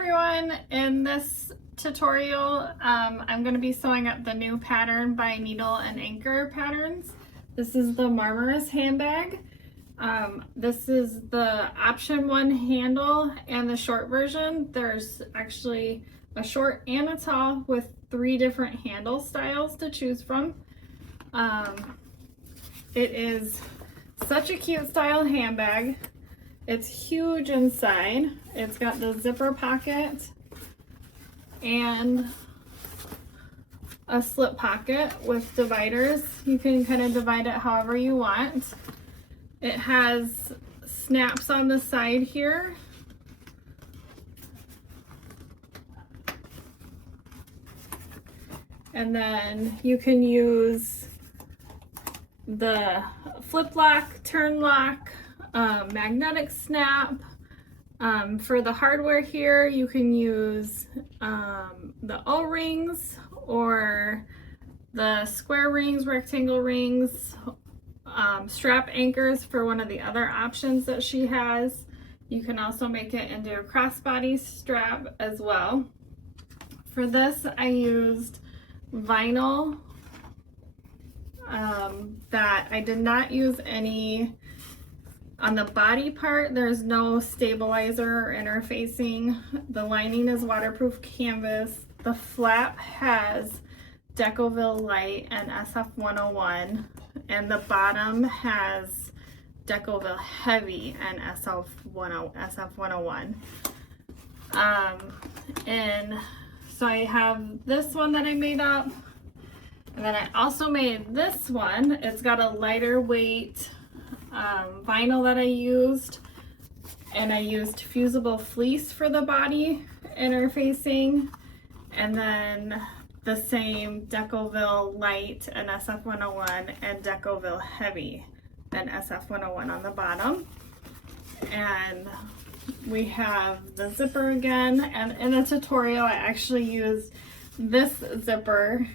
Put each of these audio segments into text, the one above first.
everyone, in this tutorial I'm going to be sewing up the new pattern by Needle and Anchor Patterns. This is the Marmoris handbag. This is the option 1 handle and the short version. There's actually a short and a tall with 3 different handle styles to choose from. It is such a cute style handbag. It's huge inside. It's got the zipper pocket and a slip pocket with dividers. You can kind of divide it however you want. It has snaps on the side here. And then you can use the flip lock, turn lock, magnetic snap. For the hardware here, you can use the O-rings or the square rings, rectangle rings, strap anchors for one of the other options that she has. You can also make it into a crossbody strap as well. For this, I used vinyl that I did not use any on the body part. There's no stabilizer or interfacing. The lining is waterproof canvas. The flap has Decovil light and SF101, and the bottom has Decovil heavy and SF101. And so I have this one that I made up, and then I also made this one. It's got a lighter weight vinyl that I used, and I used fusible fleece for the body interfacing, and then the same Decovil light and SF101 and Decovil heavy and SF101 on the bottom. And we have the zipper again, and in the tutorial I actually used this zipper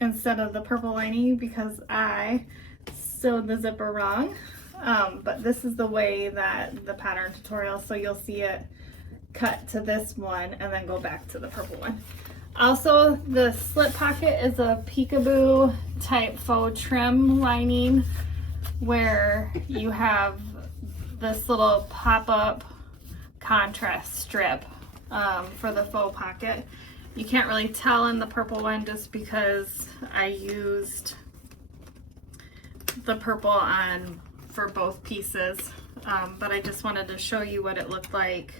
instead of the purple lining because I sewed the zipper wrong, but this is the way that the pattern tutorial, so you'll see it cut to this one and then go back to the purple one. Also, the slip pocket is a peekaboo type faux trim lining where you have this little pop-up contrast strip for the faux pocket. You can't really tell in the purple one just because I used the purple on for both pieces, but I just wanted to show you what it looked like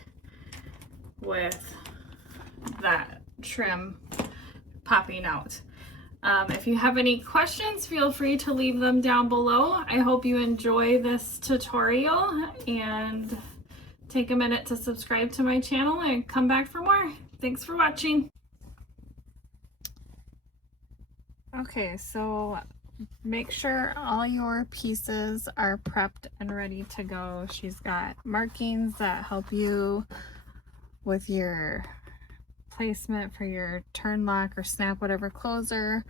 with that trim popping out. If you have any questions, feel free to leave them down below. I hope you enjoy this tutorial and take a minute to subscribe to my channel and come back for more. Thanks for watching. Okay, so make sure all your pieces are prepped and ready to go. She's got markings that help you with your placement for your turn lock or snap, whatever closure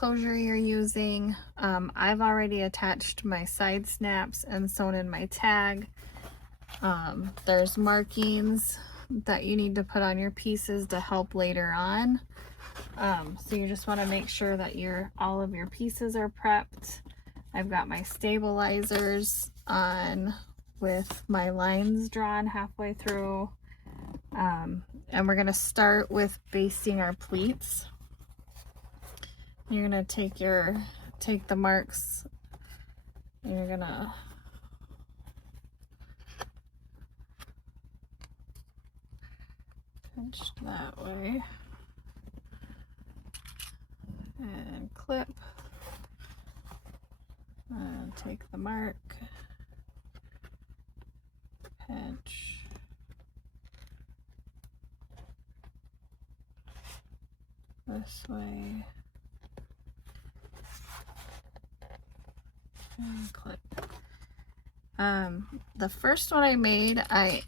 you're using. I've already attached my side snaps and sewn in my tag. There's markings that you need to put on your pieces to help later on. So you just want to make sure that all of your pieces are prepped. I've got my stabilizers on with my lines drawn halfway through. And we're going to start with basting our pleats. You're going to take the marks, and you're going to pinch that way and clip, and take the mark, pinch, this way, and clip. The first one I made, I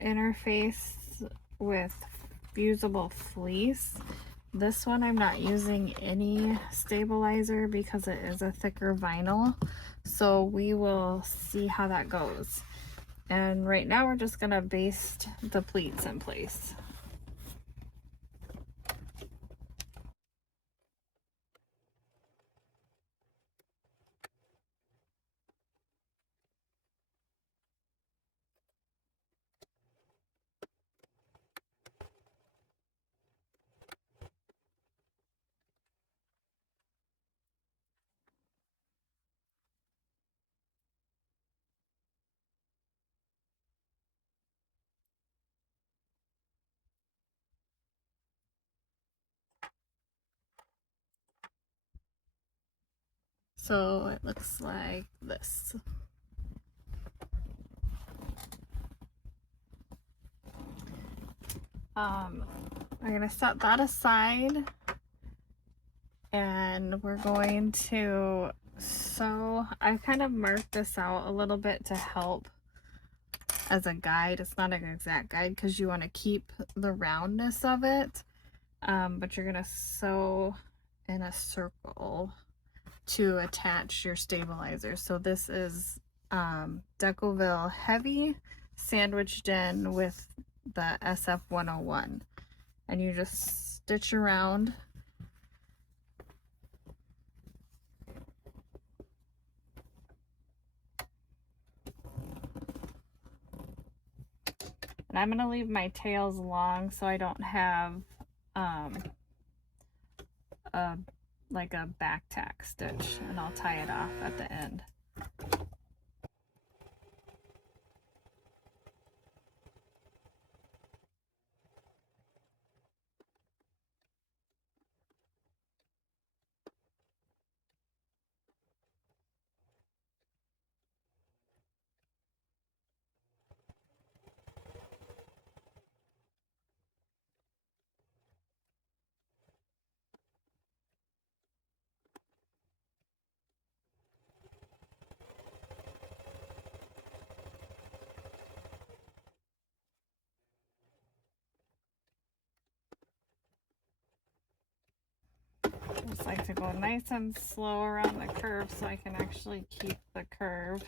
interfaced with fusible fleece. This one I'm not using any stabilizer because it is a thicker vinyl, so we will see how that goes. And right now we're just gonna baste the pleats in place. So it looks like this. I'm gonna set that aside, and we're going to sew. I kind of marked this out a little bit to help as a guide. It's not an exact guide because you want to keep the roundness of it, but you're gonna sew in a circle to attach your stabilizer. So this is Decovil Heavy sandwiched in with the SF101, and you just stitch around. And I'm gonna leave my tails long so I don't have like a back tack stitch, and I'll tie it off at the end. Just like to go nice and slow around the curve so I can actually keep the curve.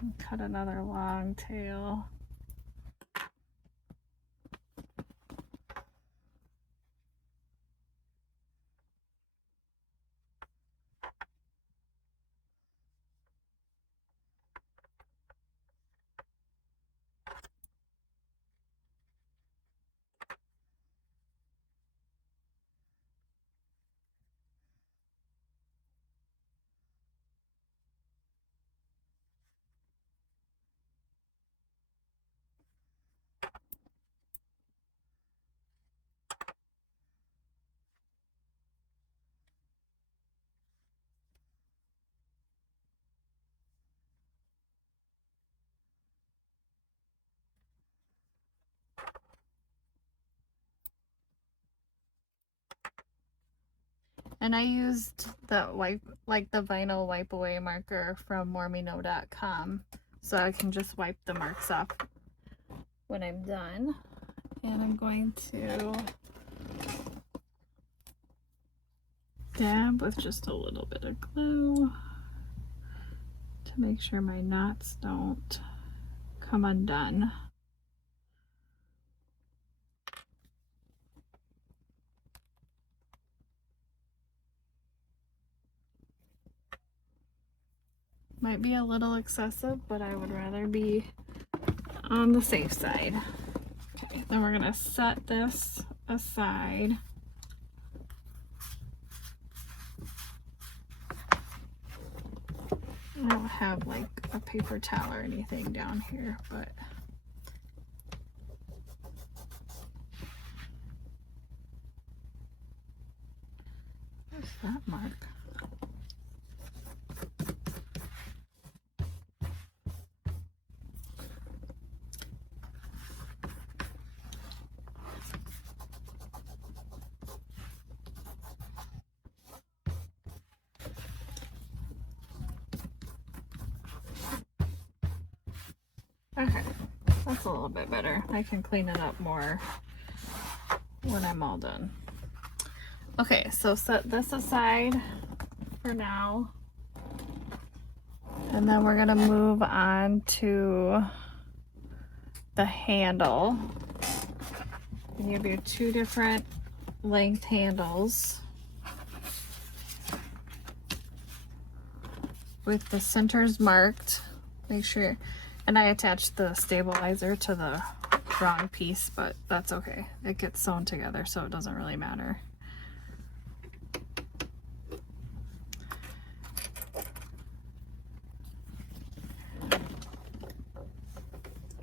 And cut another long tail. And I used the vinyl wipe away marker from mormino.com, so I can just wipe the marks off when I'm done. And I'm going to dab with just a little bit of glue to make sure my knots don't come undone. Might be a little excessive, but I would rather be on the safe side. Okay, then we're gonna set this aside. I don't have like a paper towel or anything down here, but there's that mark. Okay, that's a little bit better. I can clean it up more when I'm all done. Okay, so set this aside for now. And then we're gonna move on to the handle. You have your 2 different length handles with the centers marked. Make sure, and I attached the stabilizer to the wrong piece, but that's okay. It gets sewn together, so it doesn't really matter.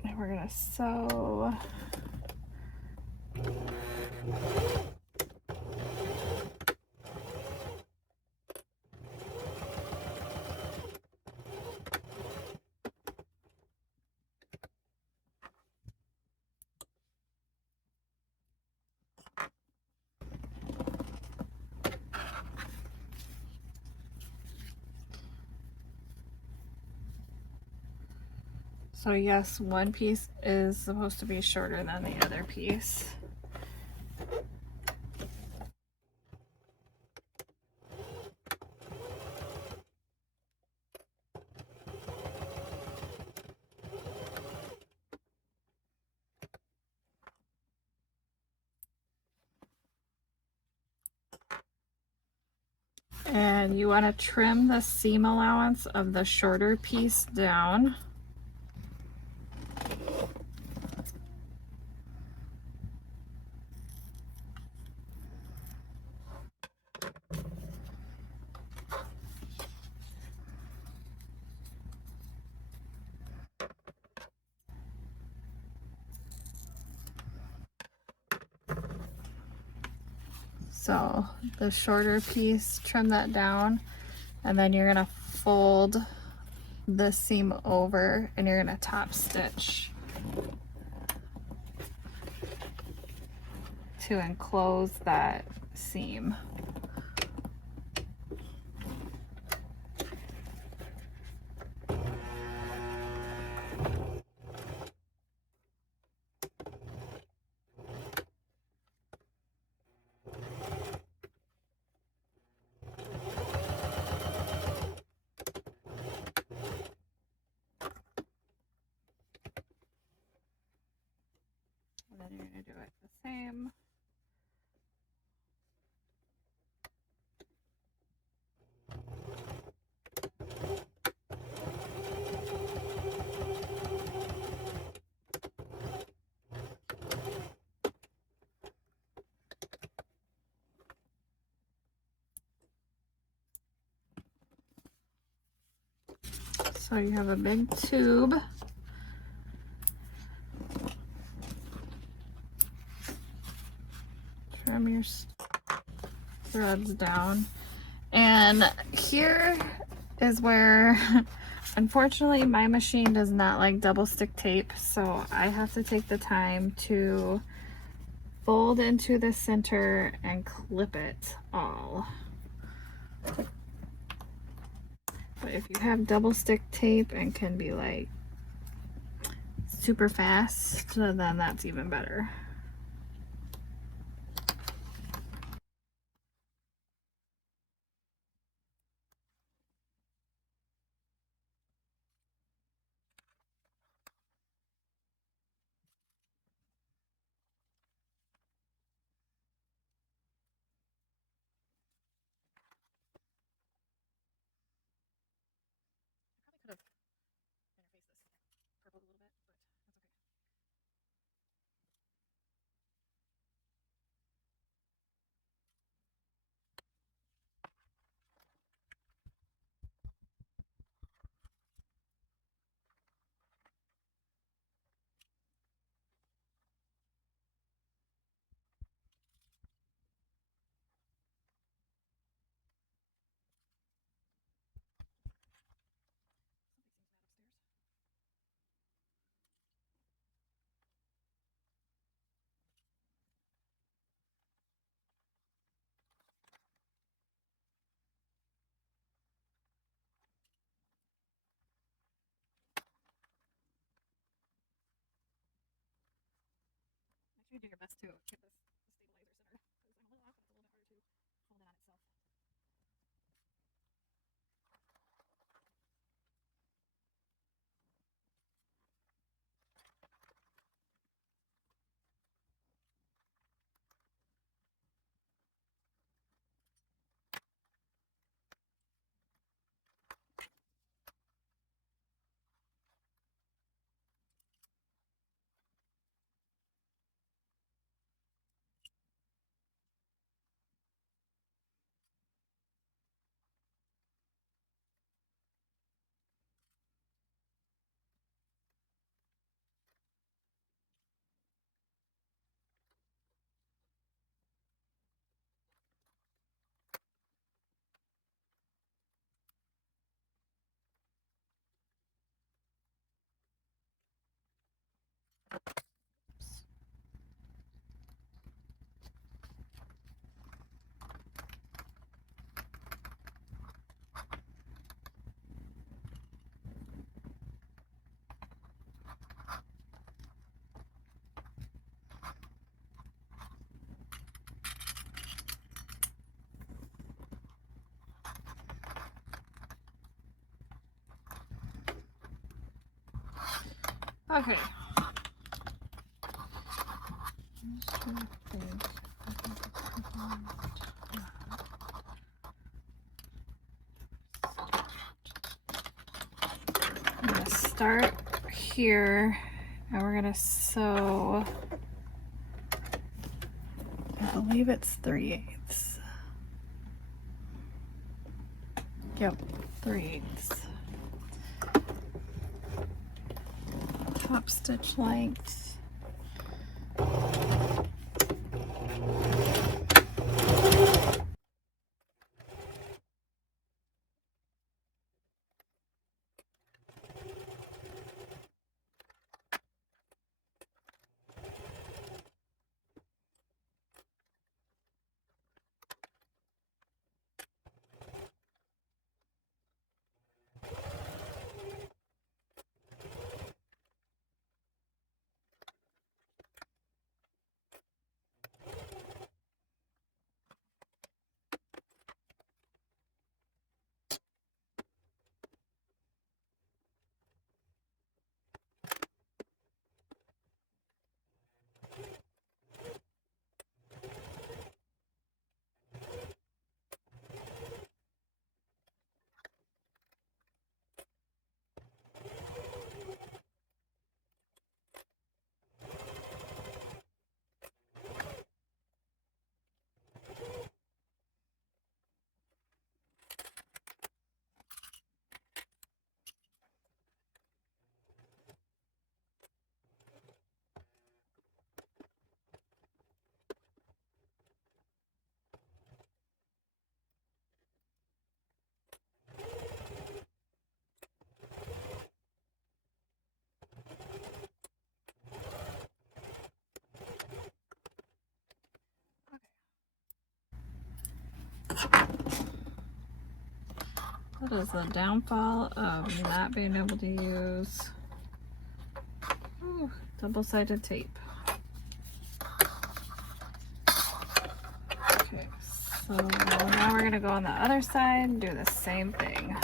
And we're gonna sew. So yes, one piece is supposed to be shorter than the other piece. And you want to trim the seam allowance of the shorter piece down. So the shorter piece, trim that down, and then you're gonna fold the seam over and you're gonna top stitch to enclose that seam. And then you're gonna do it the same. So you have a big tube. Trim your threads down. And here is where, unfortunately, my machine does not like double stick tape, so I have to take the time to fold into the center and clip it all. But if you have double stick tape and can be like super fast, then that's even better. you do your best to get this stabilizer centered. Because I'm a little off, it's a little bit harder to hold it on itself. Okay. I'm gonna start here and we're gonna sew, I believe it's 3/8. Yep, 3/8. Top stitch length. What is the downfall of not being able to use double-sided tape? Okay, so now we're gonna go on the other side and do the same thing.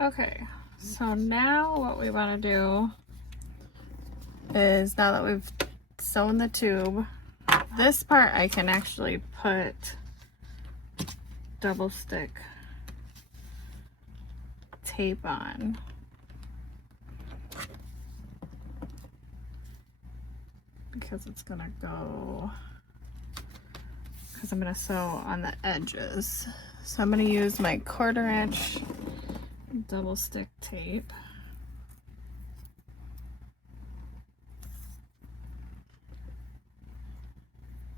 Okay, so now what we want to do is, now that we've sewn the tube, this part I can actually put double stick tape on. because it's gonna go, because I'm gonna sew on the edges. So I'm gonna use my 1/4 inch double stick tape.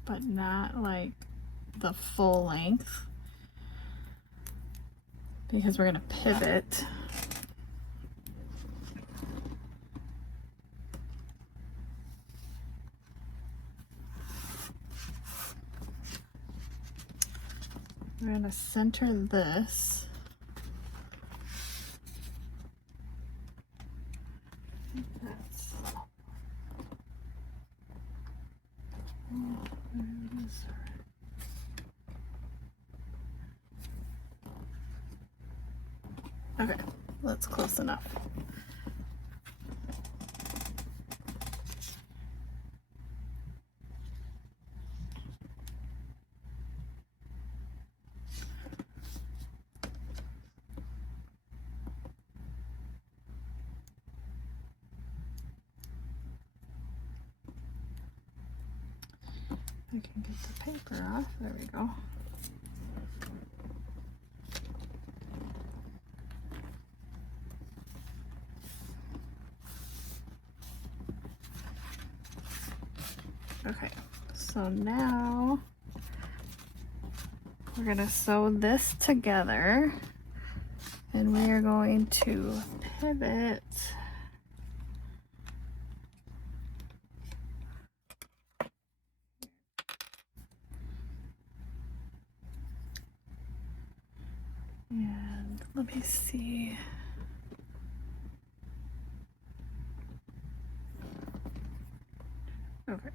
But not like the full length, because we're gonna pivot. We're gonna center this. That's, okay, that's close enough. I can get the paper off. There we go. Okay, so now we're gonna sew this together, and we are going to pivot and let me see. Okay.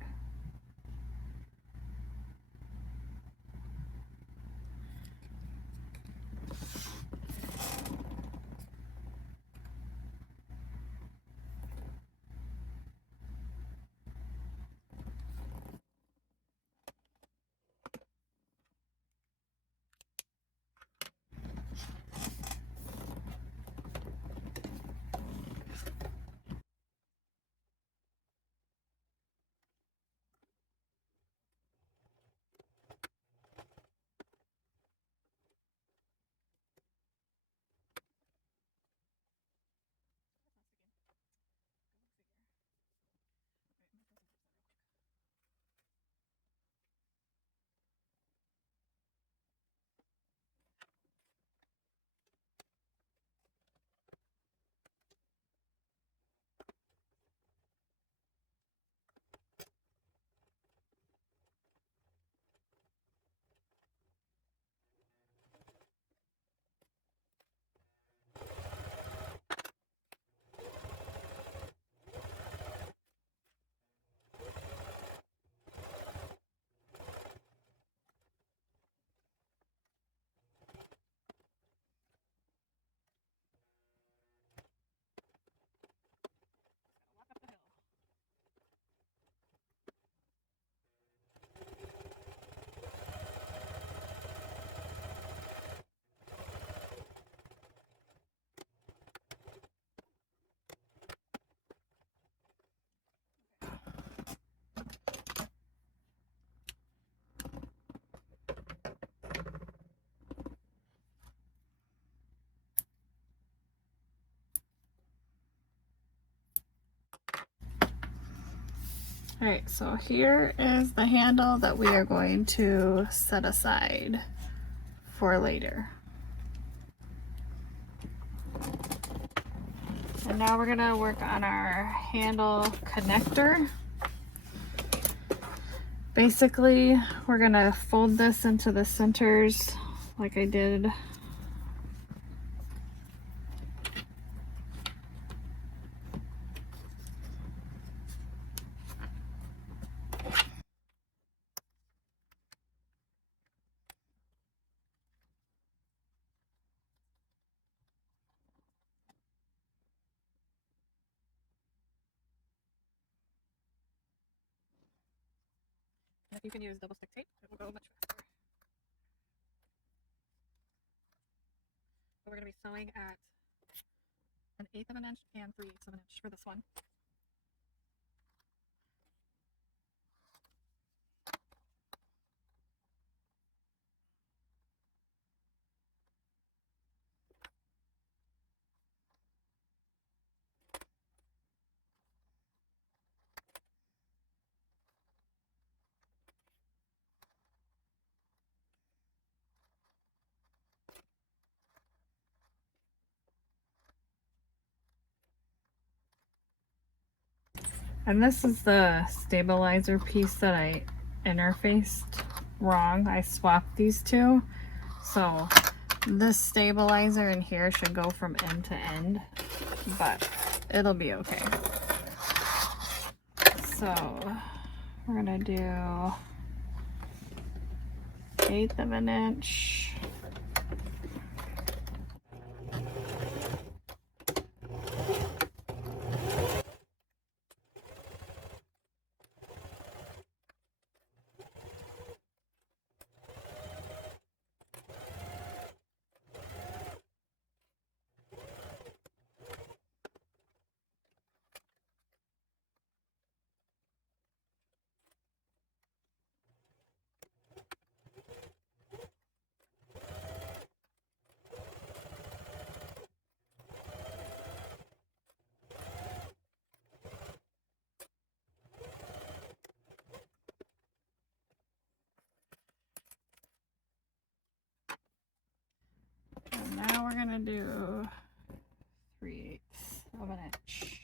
All right, so here is the handle that we are going to set aside for later. And now we're gonna work on our handle connector. Basically, we're gonna fold this into the centers like I did. If you can use double stick tape, it will go much faster. So we're going to be sewing at 1/8 of an inch and 3/8 of an inch for this one. And this is the stabilizer piece that I interfaced wrong. I swapped these two. So this stabilizer in here should go from end to end, but it'll be okay. So we're gonna do 1/8 of an inch. And now we're gonna do 3/8 of an inch.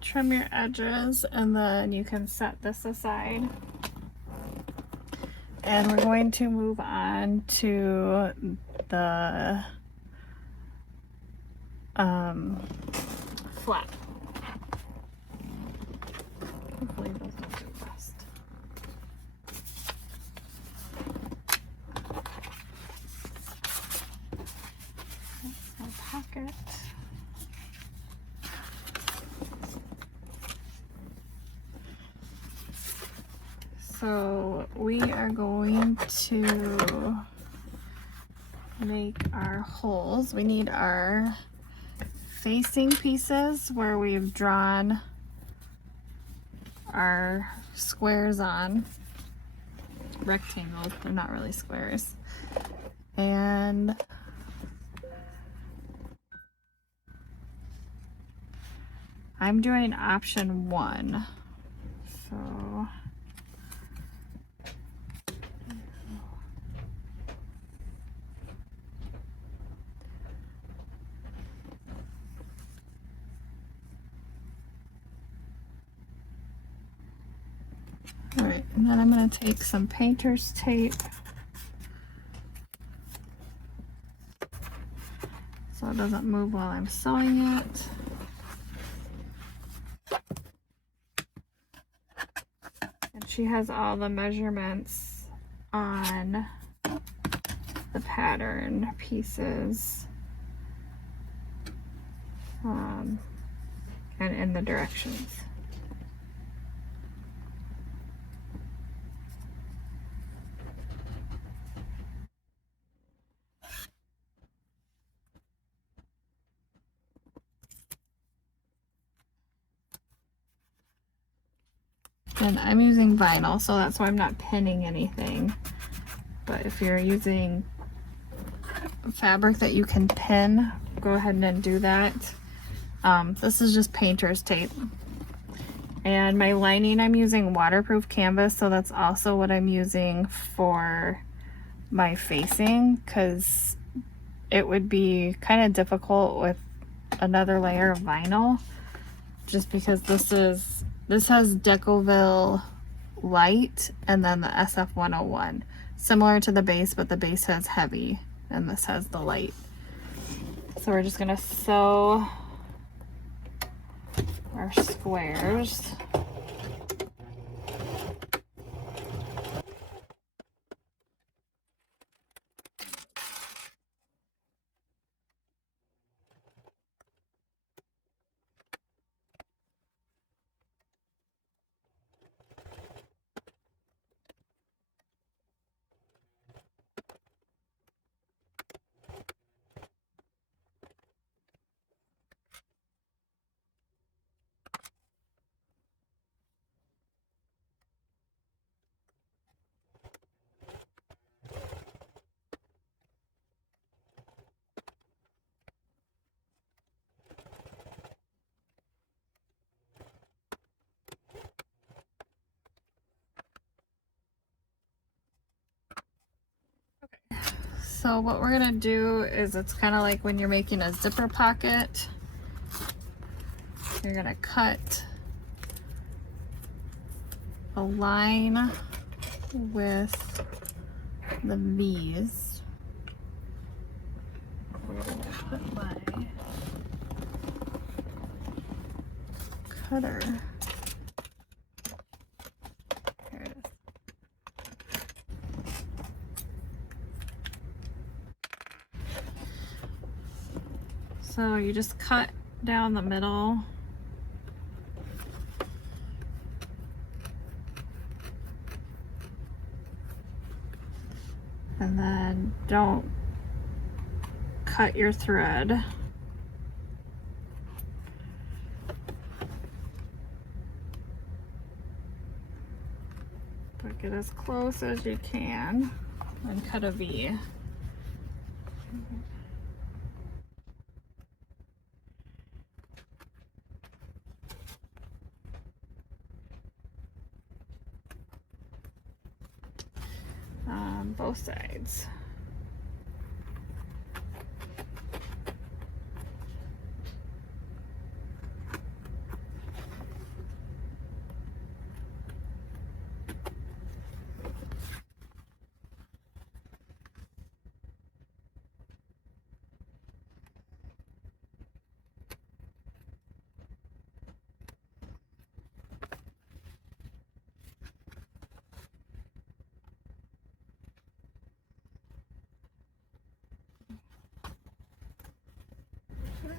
Trim your edges and then you can set this aside. And we're going to move on to the flap. Hopefully those don't do rust. That's my pocket. So we are going to make our holes. We need our facing pieces where we've drawn our squares on, rectangles, they're not really squares. And I'm doing option 1. So alright, and then I'm going to take some painter's tape so it doesn't move while I'm sewing it. And she has all the measurements on the pattern pieces and in the directions. And I'm using vinyl, so that's why I'm not pinning anything. But if you're using fabric that you can pin, go ahead and do that. This is just painter's tape. And my lining, I'm using waterproof canvas, so that's also what I'm using for my facing, because it would be kind of difficult with another layer of vinyl, just because this has decovil light and then the SF101, similar to the base, but the base has heavy and this has the light. So we're just gonna sew our squares. So what we're gonna do is, it's kind of like when you're making a zipper pocket. You're gonna cut a line with the V's. We're gonna put my cutter. Here it is. So you just cut down the middle. And then don't cut your thread. But get as close as you can and cut a V. On both sides.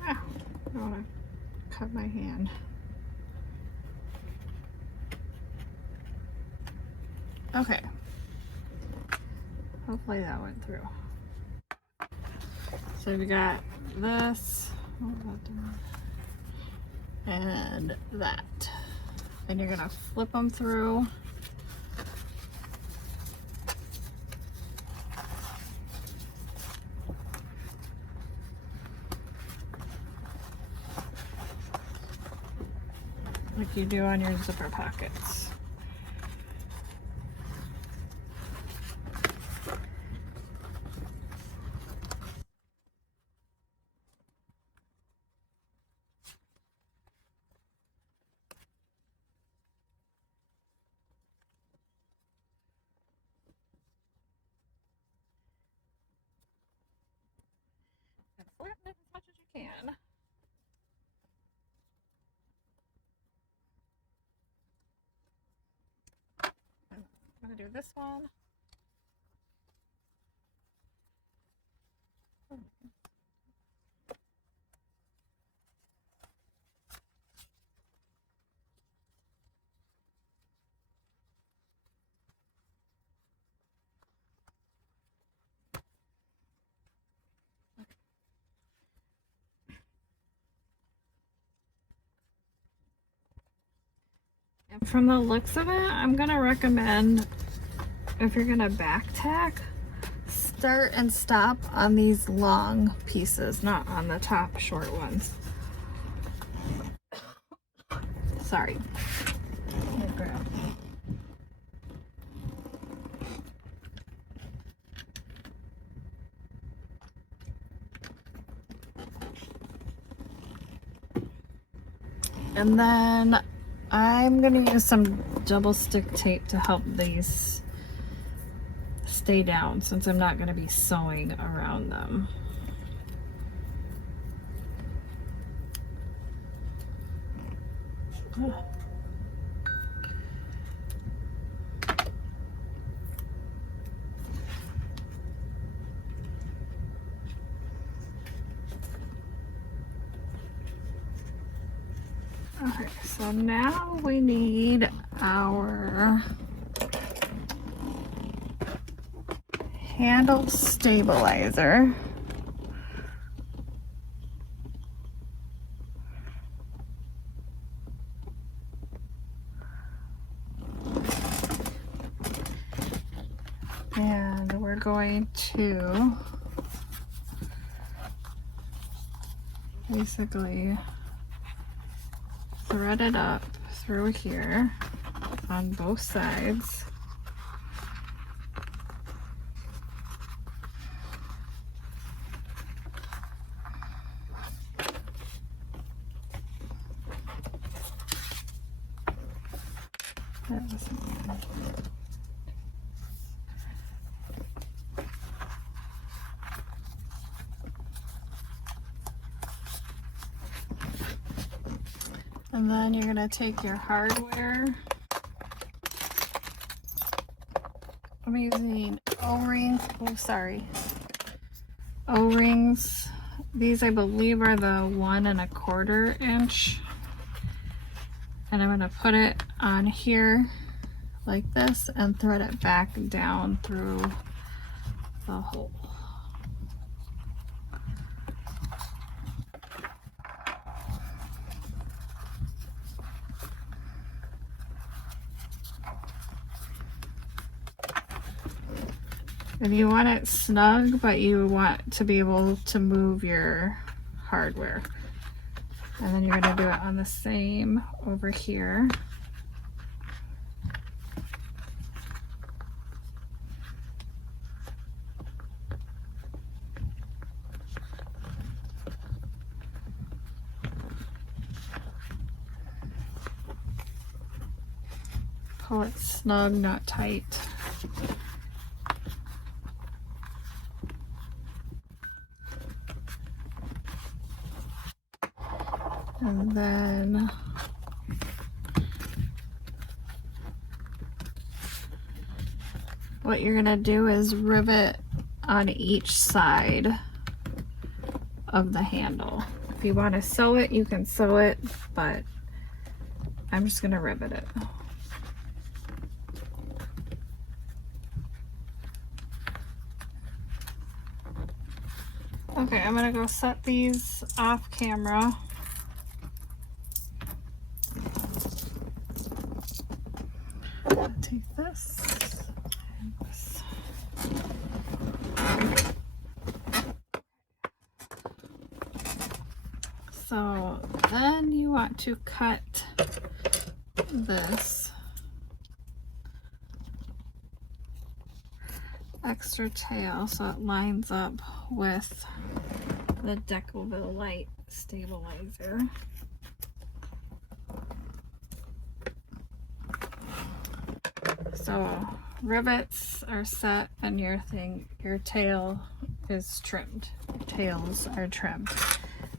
I don't want to cut my hand. Okay. Hopefully that went through. So we got this and that. And you're gonna flip them through. Like you do on your zipper pockets. And flatten it as much as you can. I'm gonna do this one. And from the looks of it, I'm gonna recommend, if you're gonna back tack, start and stop on these long pieces, not on the top short ones. Sorry. Let me grab. And then I'm gonna use some double stick tape to help these stay down, since I'm not gonna be sewing around them. Okay, so now we need our handle stabilizer. And we're going to basically thread it up through here on both sides. And then you're gonna take your hardware. I'm using O-rings. Oh, sorry. O-rings. These I believe are the 1 1/4 inch. And I'm gonna put it on here like this and thread it back down through the hole. And you want it snug, but you want to be able to move your hardware. And then you're going to do it on the same over here. Pull it snug, not tight. And then what you're gonna do is rivet on each side of the handle. If you want to sew it, you can sew it, but I'm just gonna rivet it. Okay, I'm gonna go set these off camera. Take this and this. So then you want to cut this extra tail so it lines up with the decovil light stabilizer. So rivets are set and your tail is trimmed. Tails are trimmed.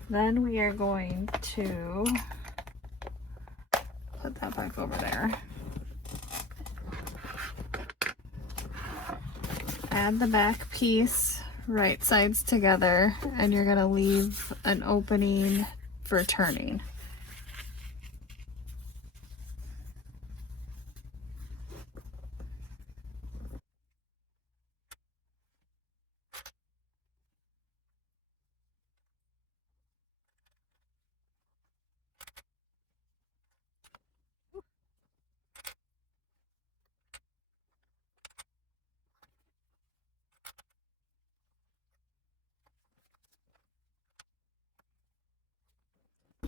Then we are going to put that back over there. Add the back piece, right sides together, and you're going to leave an opening for turning.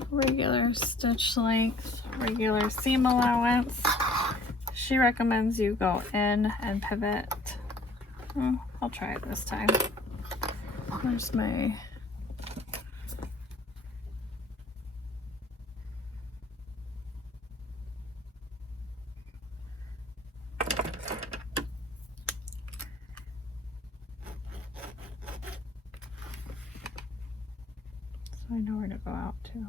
Regular stitch length, regular seam allowance. She recommends you go in and pivot. I'll try it this time. Where's my... So I know where to go out to.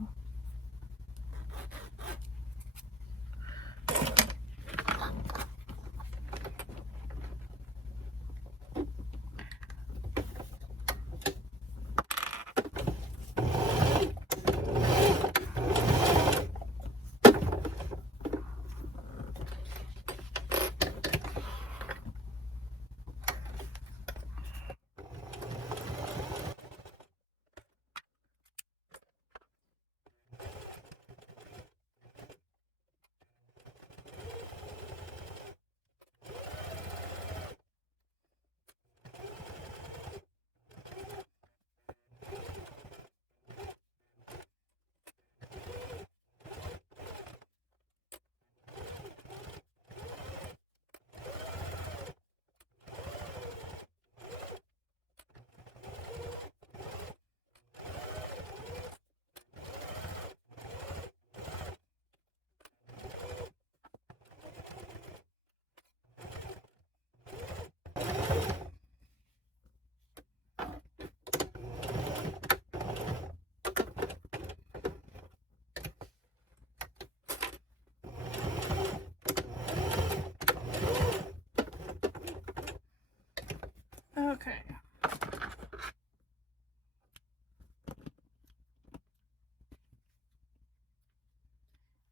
Okay.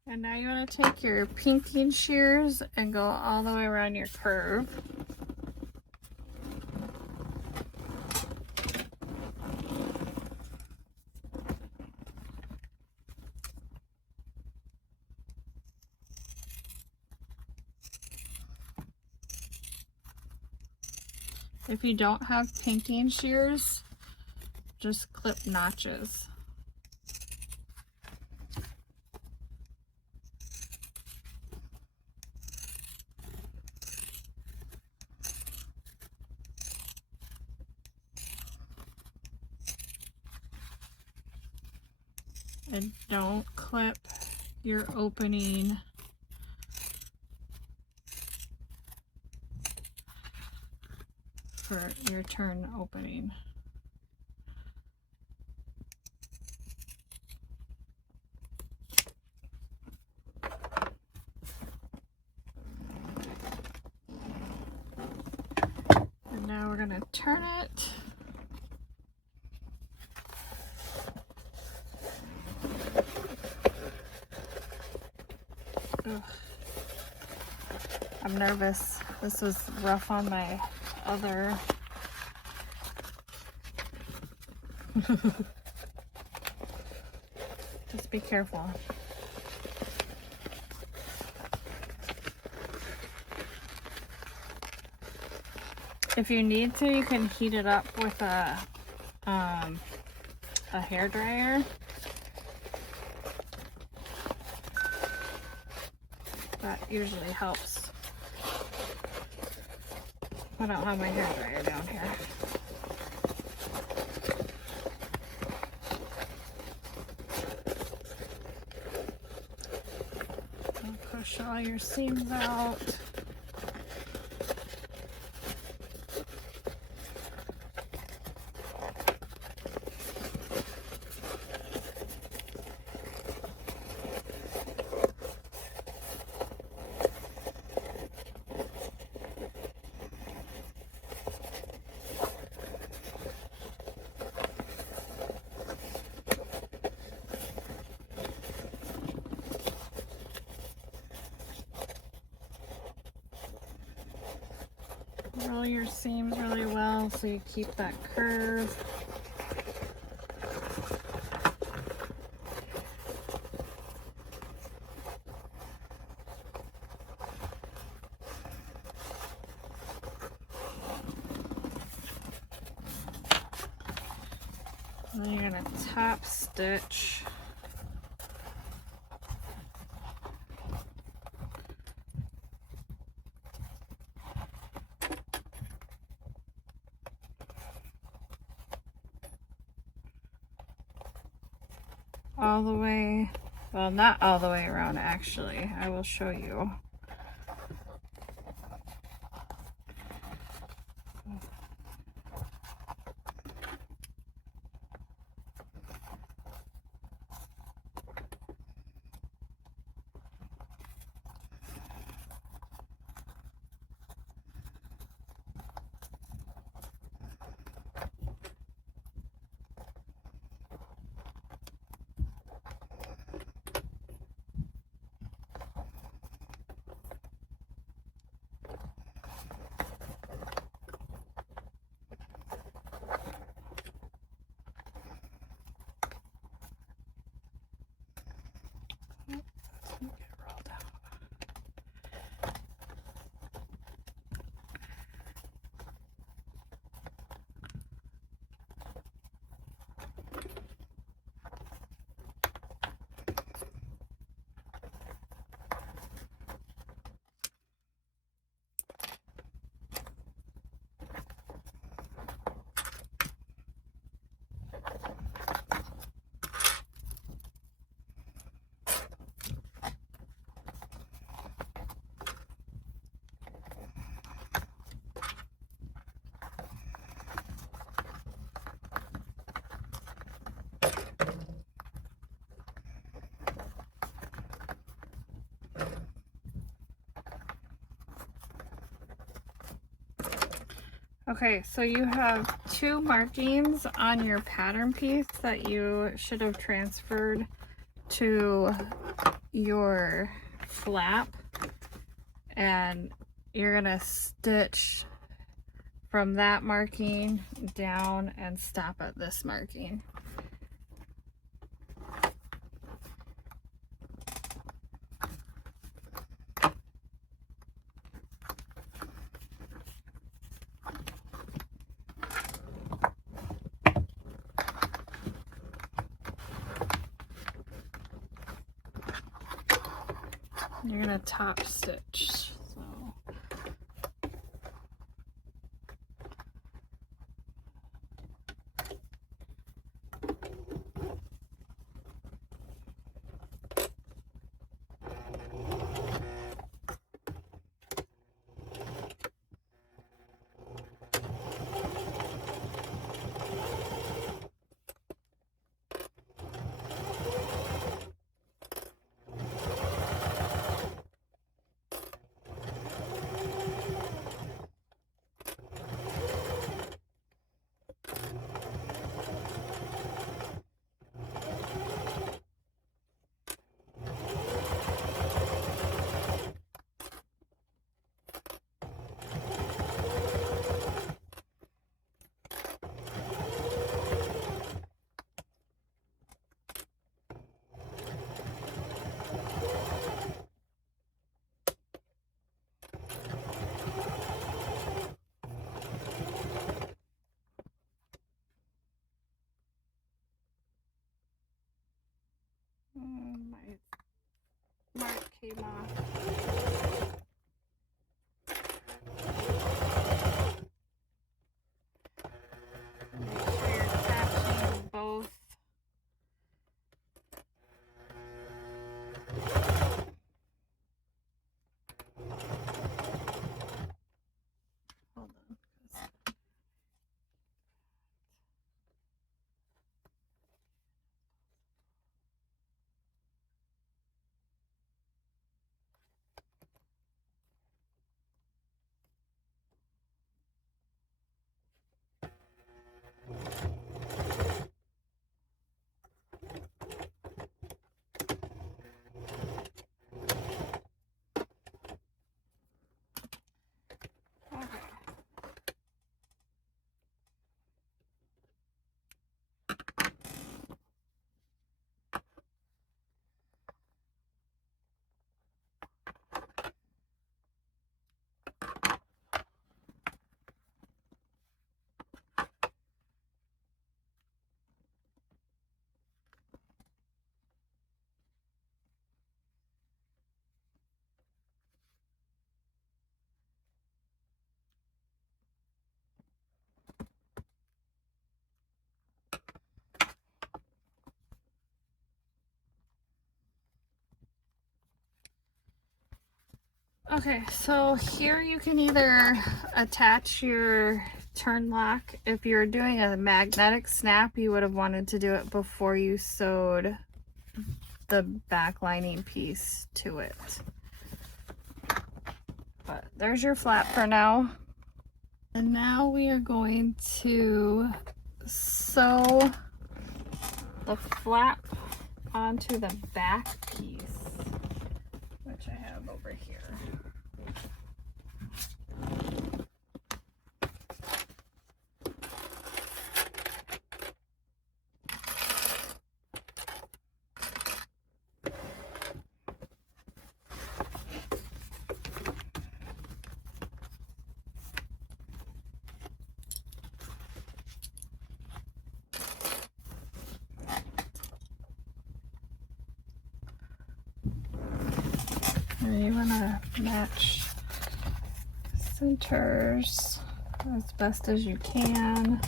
And now you want to take your pinking shears and go all the way around your curve. If you don't have pinking shears, just clip notches. And don't clip your opening for your turn opening. And now we're gonna turn it. Ugh. I'm nervous. This was rough on my other. Just be careful. If you need to, you can heat it up with a hair dryer. That usually helps. I don't have my hair dryer down here. I'll push all your seams out. Roll your seams really well so you keep that curve. And then you're going to top stitch. All the way, well, not all the way around actually. I will show you. Okay, so you have 2 markings on your pattern piece that you should have transferred to your flap, and you're gonna stitch from that marking down and stop at this marking. You're gonna top stitch. My mark came off. Make sure you're attaching both. Hold on. Okay, so here you can either attach your turn lock. If you're doing a magnetic snap, you would have wanted to do it before you sewed the back lining piece to it. But there's your flap for now. And now we are going to sew the flap onto the back piece, which I have over here. And you want to match centers as best as you can.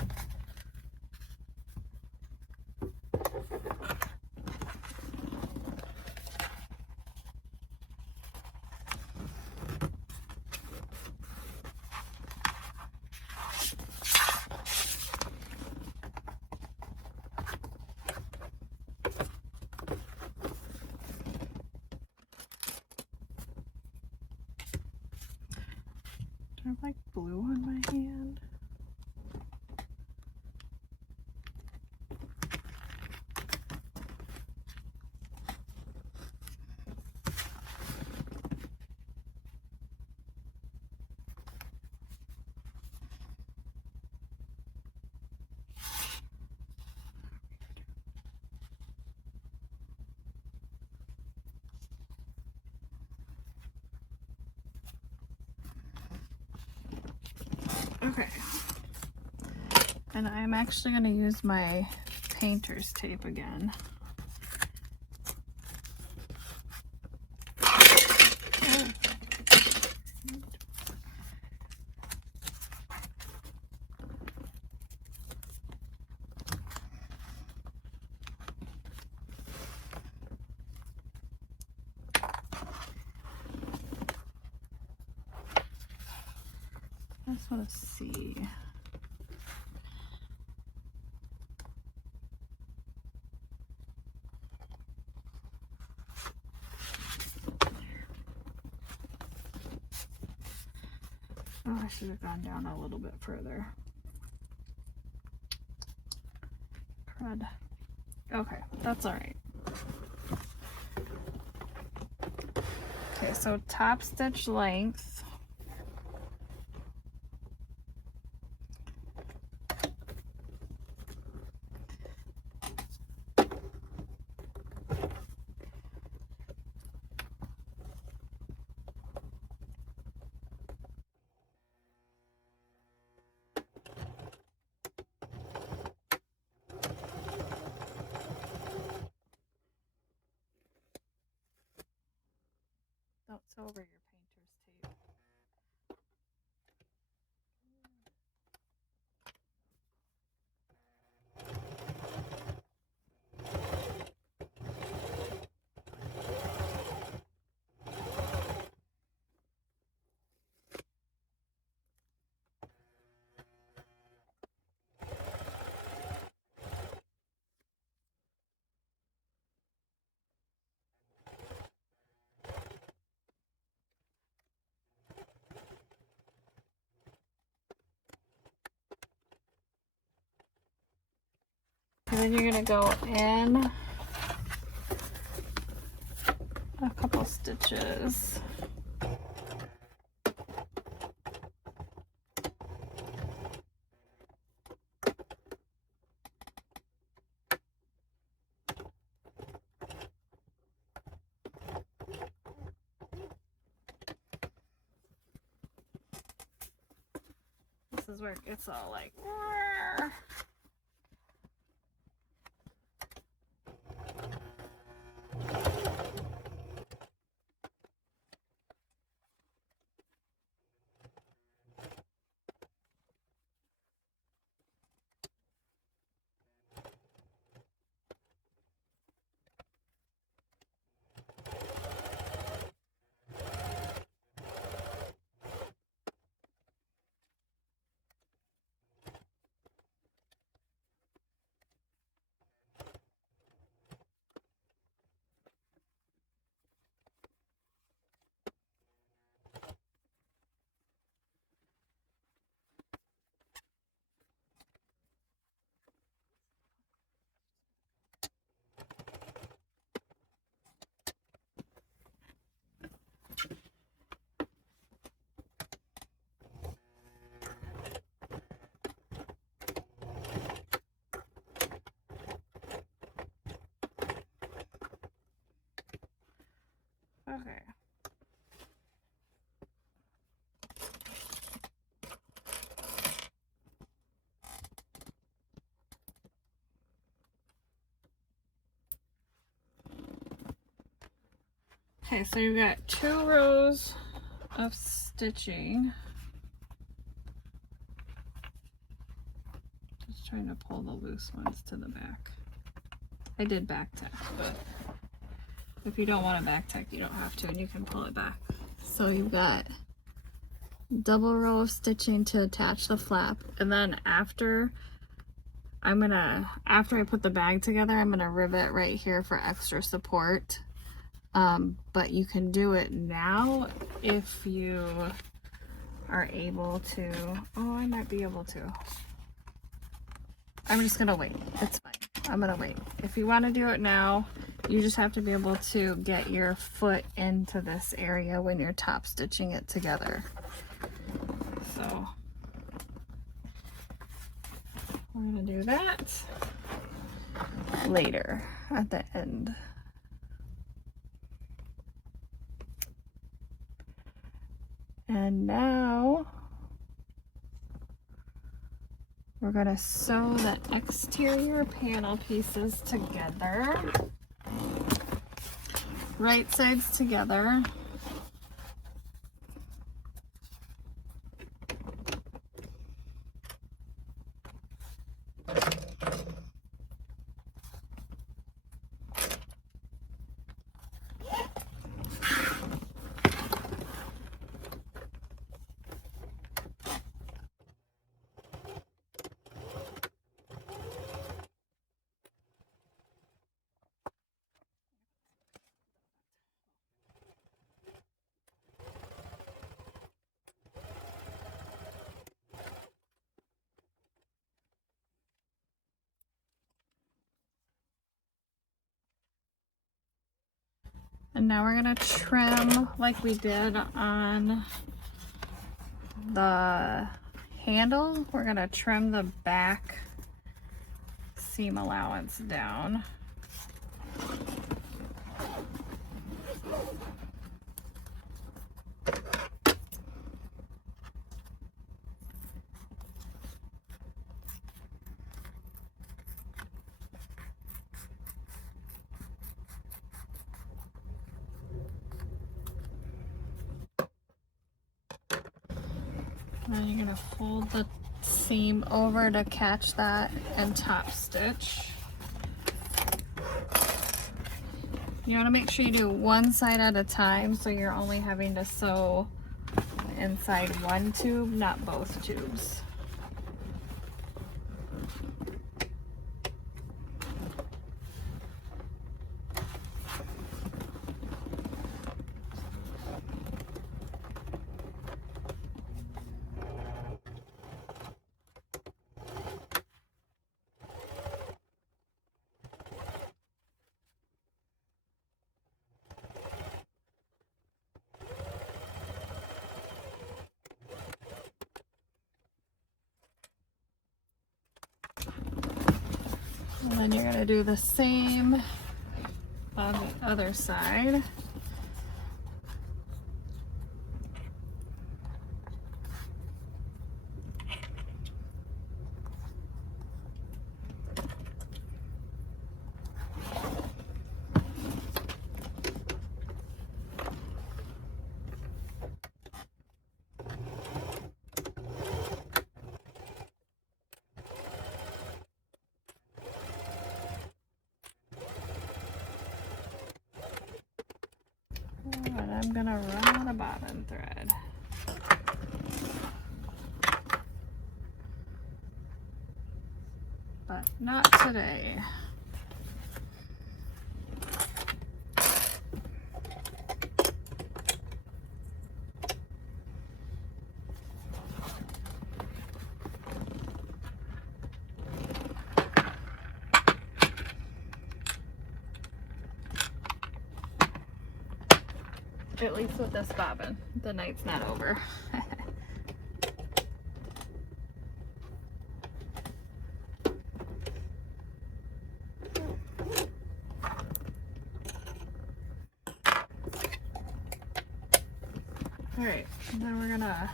I have like blue on my hand. Okay. And I'm actually going to use my painter's tape again. I just want to see. Oh, I should have gone down a little bit further. Crud. Okay, that's all right. Okay, so top stitch length. That's over your painter's tape. And then you're going to go in a couple stitches. This is where it gets all like... Okay. Okay, so you've got 2 rows of stitching. Just trying to pull the loose ones to the back. I did back tack, but if you don't want to back tack, you don't have to, and you can pull it back. So you've got double row of stitching to attach the flap, and then after I put the bag together, I'm gonna rivet right here for extra support. But you can do it now if you are able to. Oh, I might be able to. I'm just gonna wait. It's fine. I'm gonna wait. If you want to do it now, you just have to be able to get your foot into this area when you're top stitching it together. So we're gonna do that later at the end. And now We're going to sew the exterior panel pieces together, right sides together. And now we're going to trim like we did on the handle. We're going to trim the back seam allowance down. Then you're going to fold the seam over to catch that and top stitch. You want to make sure you do one side at a time, so you're only having to sew inside one tube, not both tubes. And then you're going to do the same on the other side. And I'm gonna run out of bobbin thread. But not today. At least with this bobbin, the night's not over. Alright, and then we're gonna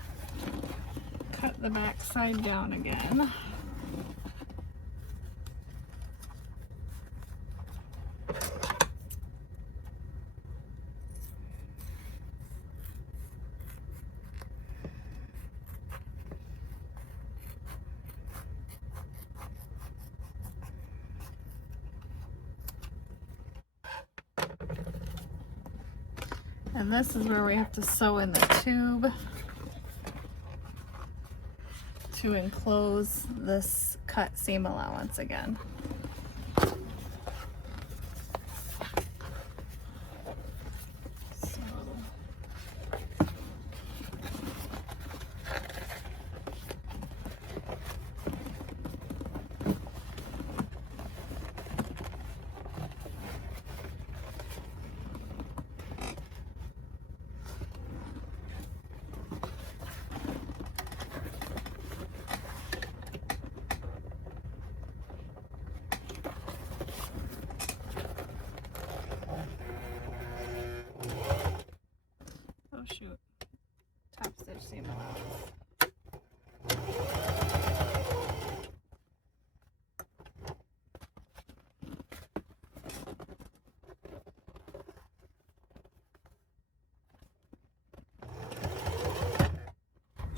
cut the back side down again. And this is where we have to sew in the tube to enclose this cut seam allowance again.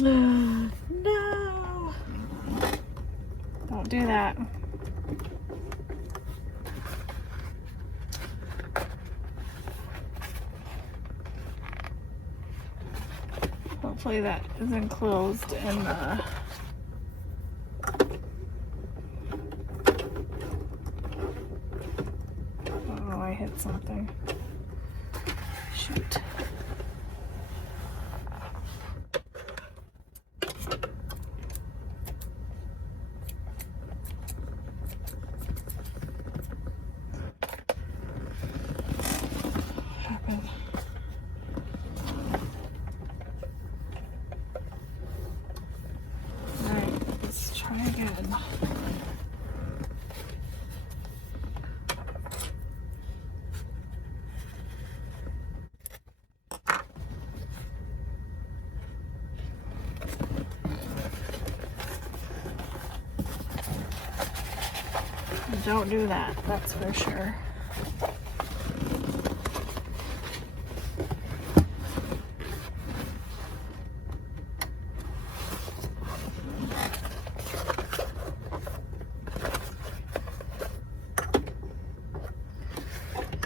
No! Don't do that. Hopefully that is enclosed in the... Oh, I hit something. Shoot. Don't do that, that's for sure.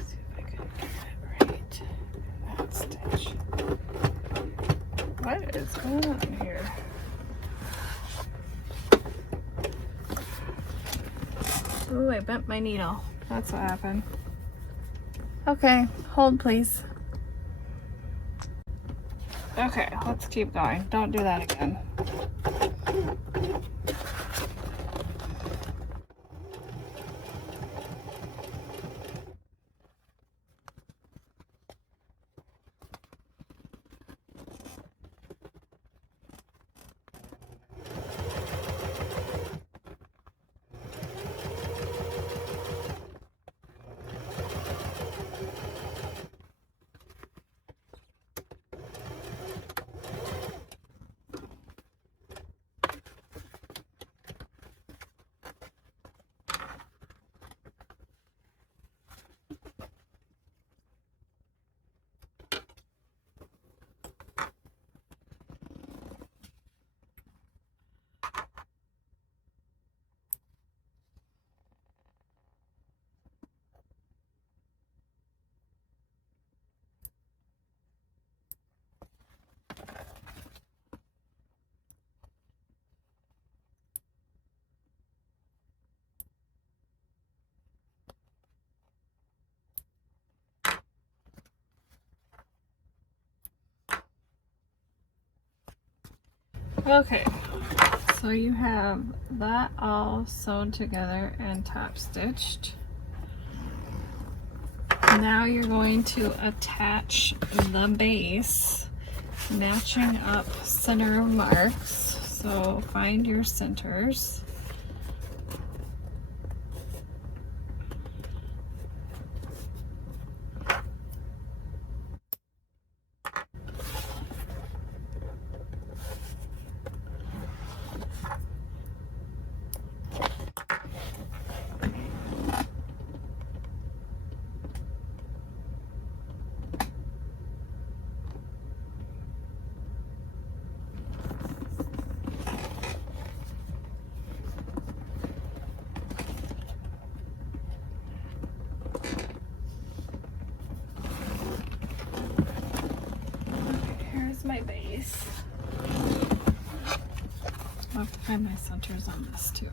See if I can get it right in that stitch. What is going on here? Ooh, I bent my needle. That's what happened. Okay, hold please. Okay, let's keep going. Don't do that again. Okay, so you have that all sewn together and top stitched. Now you're going to attach the base, matching up center marks. So find your centers. My base. I'll have to find my centers on this too.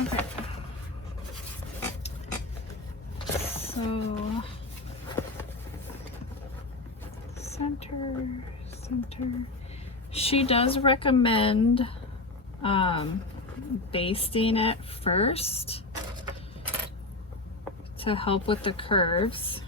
Okay. So Center. She does recommend basting it first to help with the curves.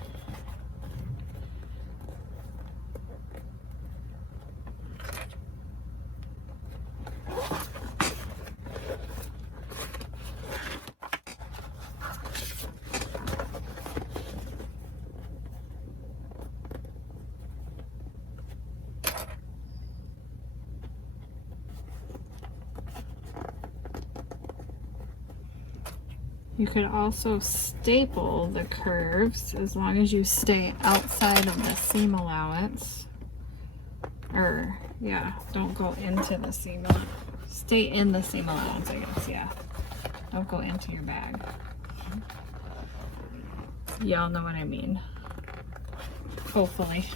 You could also staple the curves as long as you stay outside of the seam allowance. Or, yeah, don't go into the seam. Stay in the seam allowance, I guess, yeah. Don't go into your bag. Y'all know what I mean. Hopefully.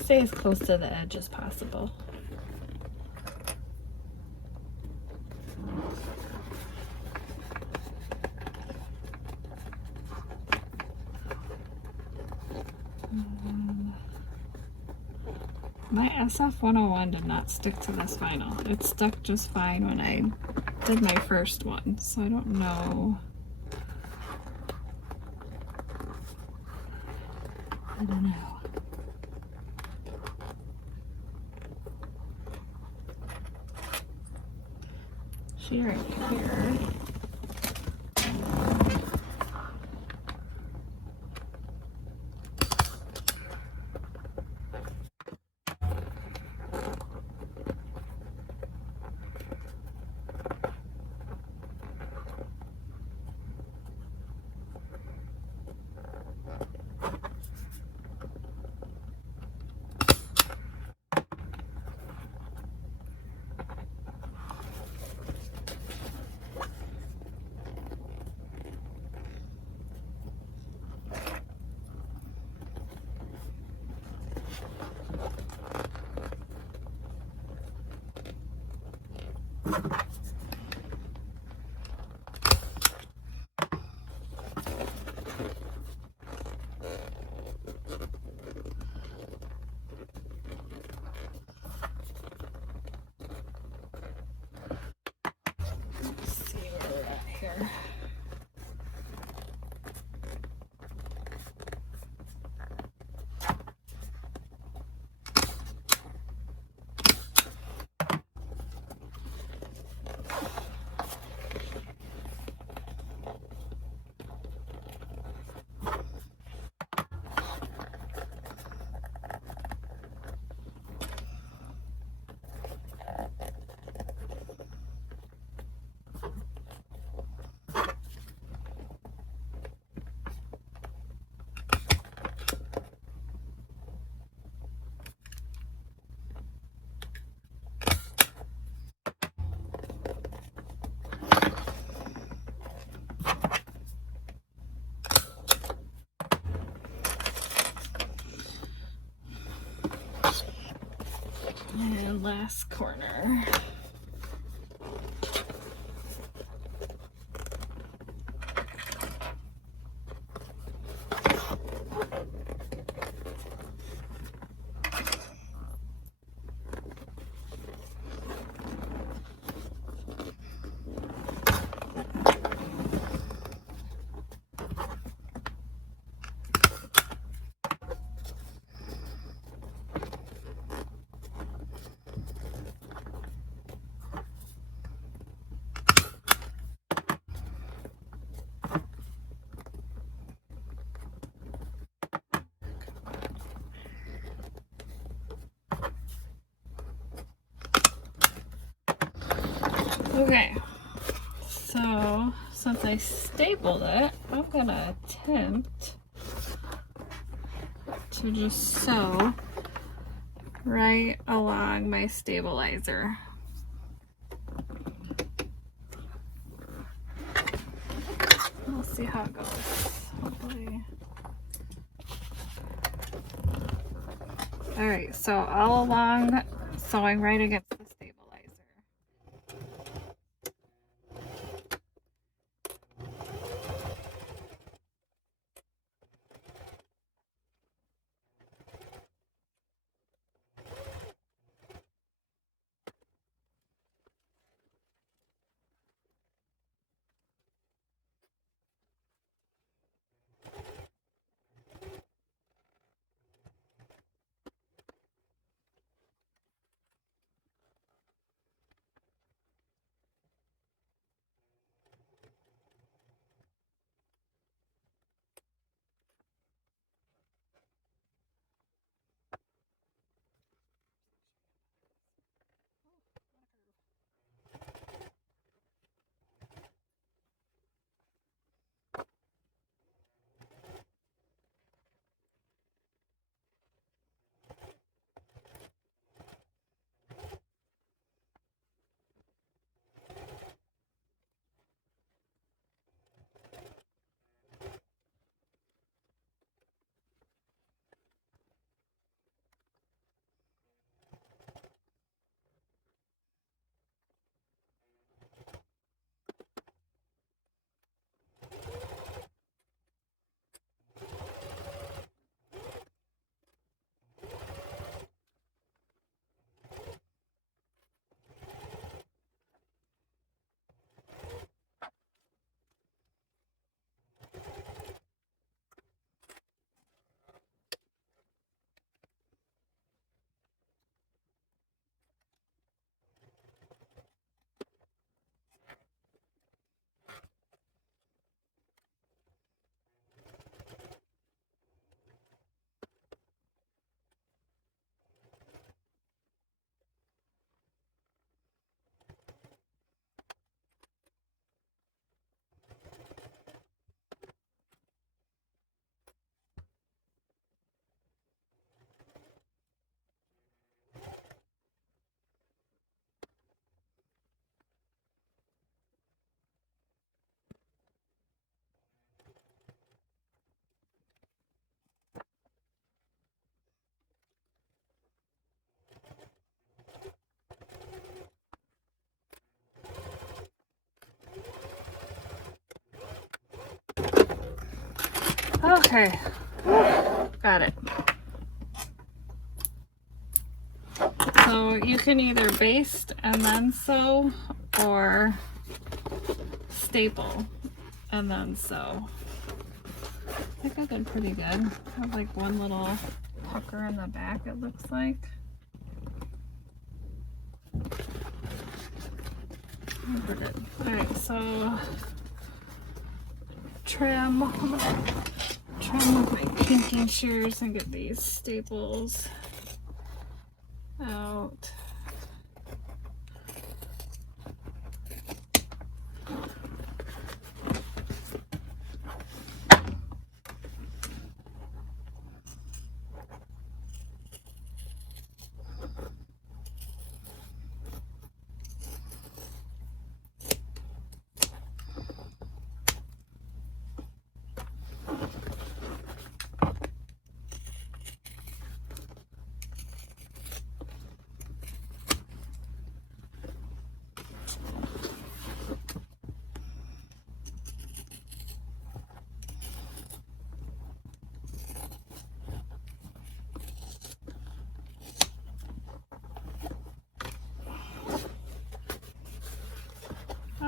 Stay as close to the edge as possible. My SF101 did not stick to this vinyl. It stuck just fine when I did my first one, so I don't know. I don't know. She right here. And last corner. Okay, so since I stapled it, I'm gonna attempt to just sew right along my stabilizer. We'll see how it goes. Hopefully. Alright, so all along, sewing right against the stabilizer. Okay, got it. So you can either baste and then sew or staple and then sew. I think I did pretty good. I have like one little pucker in the back, it looks like. Alright, so trim. I'm gonna trim with my pinking shears and get these staples out.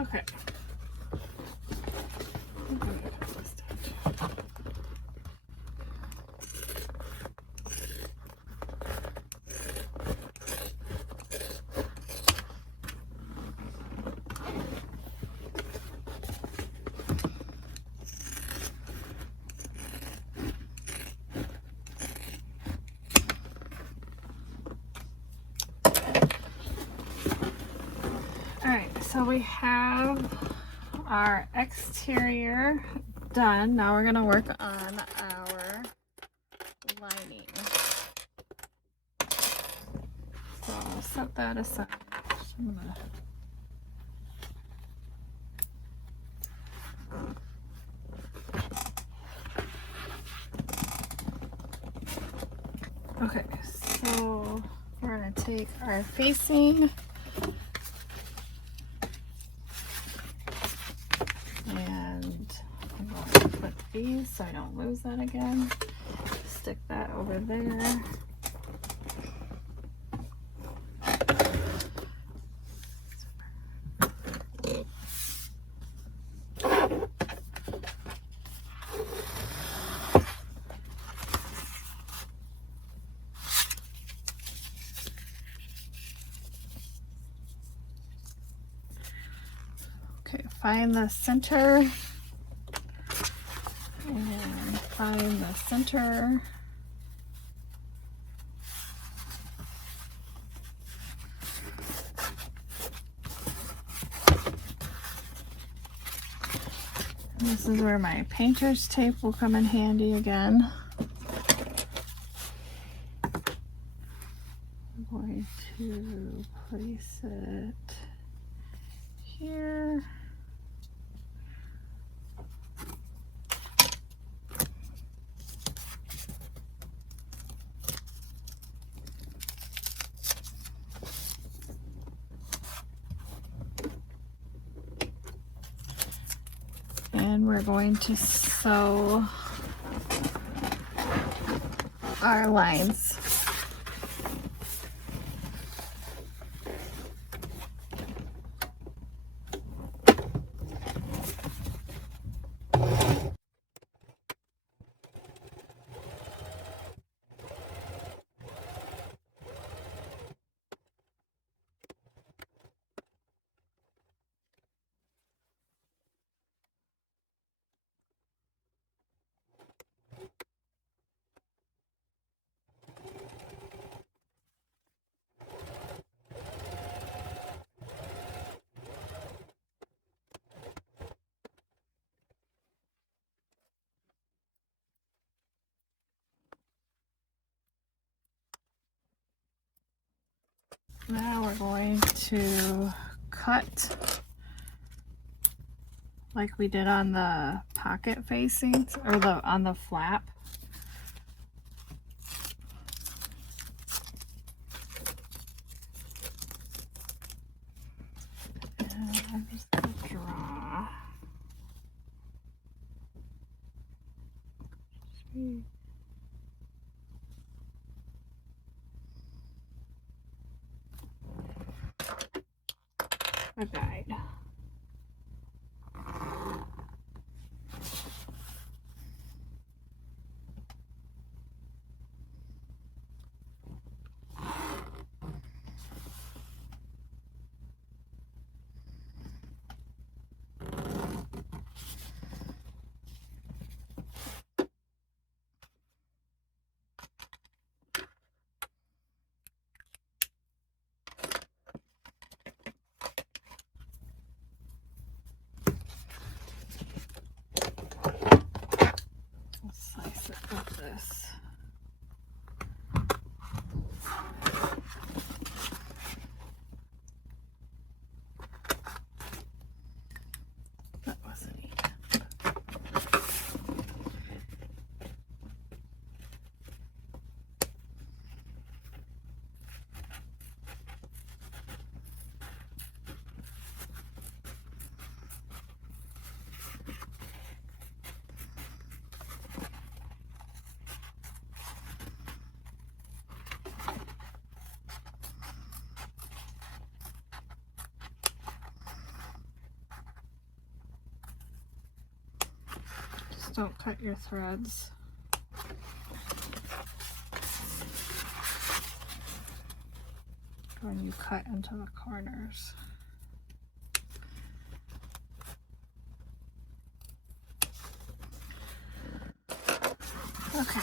Okay. Alright, so we have our exterior done. Now we're going to work on our lining. So I'll set that aside. I'm gonna... Okay, so we're going to take our facing and I'm going to put these so I don't lose that again. Stick that over there. Okay, find the center and find the center. And this is where my painter's tape will come in handy again. I'm going to place it here. And we're going to sew our lines. Now we're going to cut like we did on the pocket facings or on the flap. And I'm just going to draw A guide. Slice it with this. That wasn't even. Just don't cut your threads. When you cut into the corners. Okay.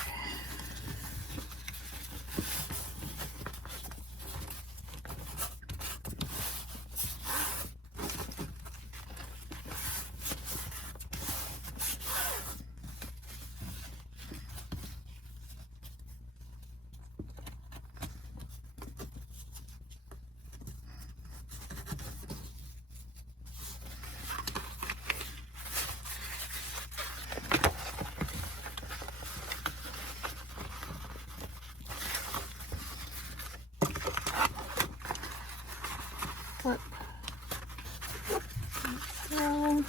Flip. So.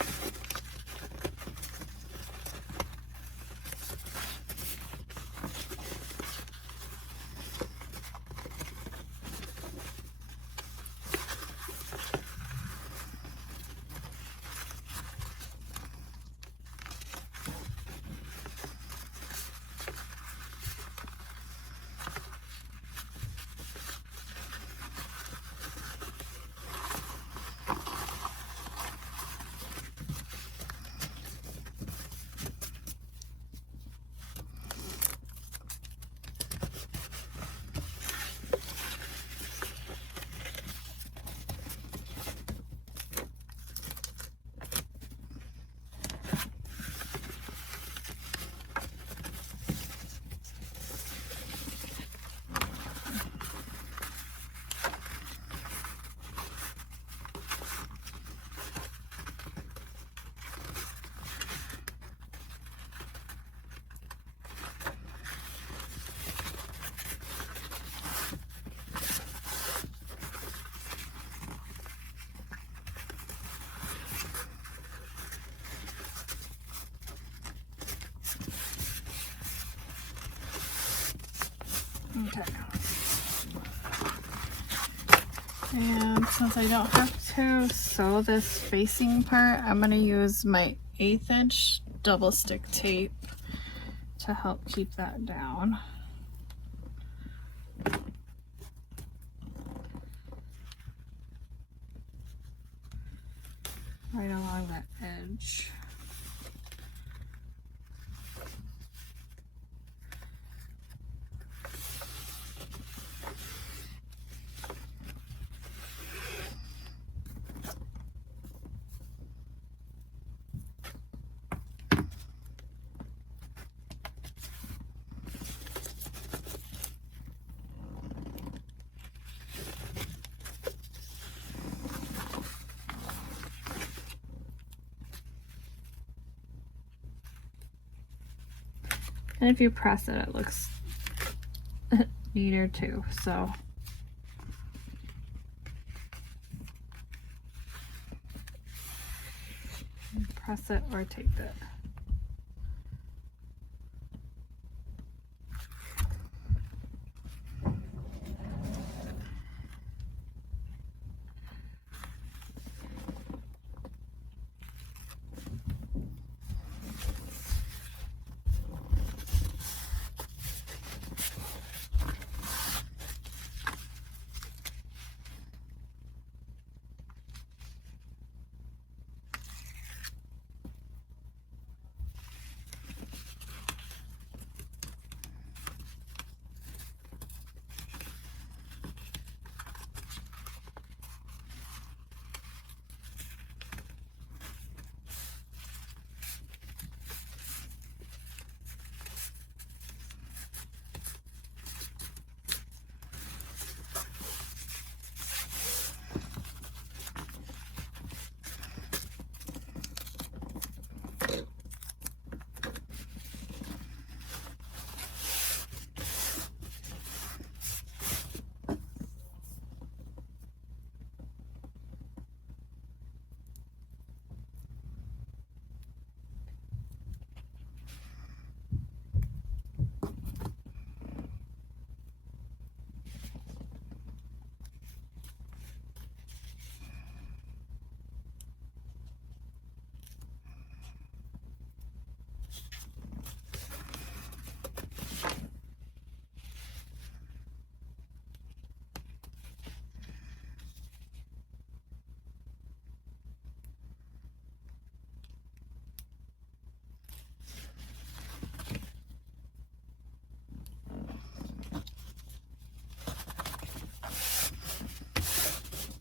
Okay. And since I don't have to sew this facing part, I'm going to use my 1/8 inch double stick tape to help keep that down. Right along that edge. And if you press it, it looks neater too, so. Press it or tape it.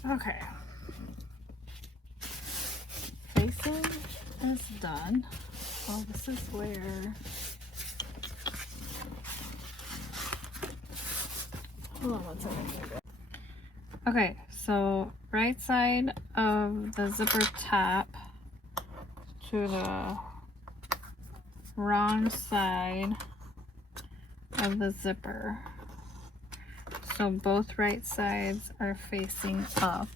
Okay. Facing is done. Oh, this is where... Hold on one second. Okay, so right side of the zipper top to the wrong side of the zipper. So both right sides are facing up.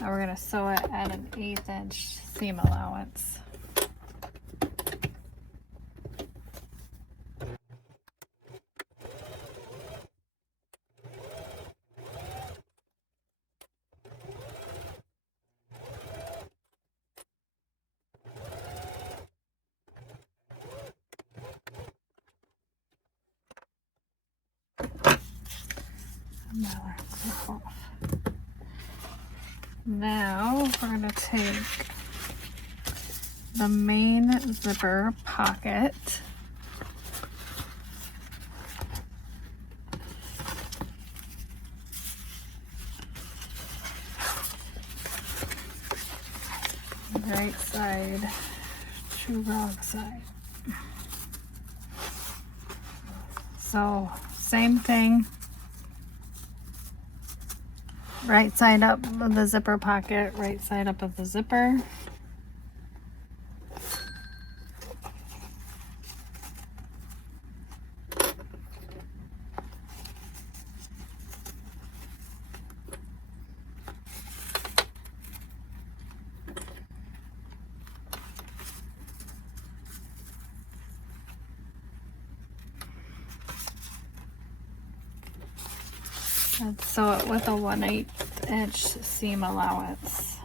Now we're going to sew it at an 1/8 inch seam allowance. Now we're going to take the main zipper pocket right side to wrong side. So same thing, right side up of the zipper pocket, right side up of the zipper. And sew it with a 1/8 inch seam allowance.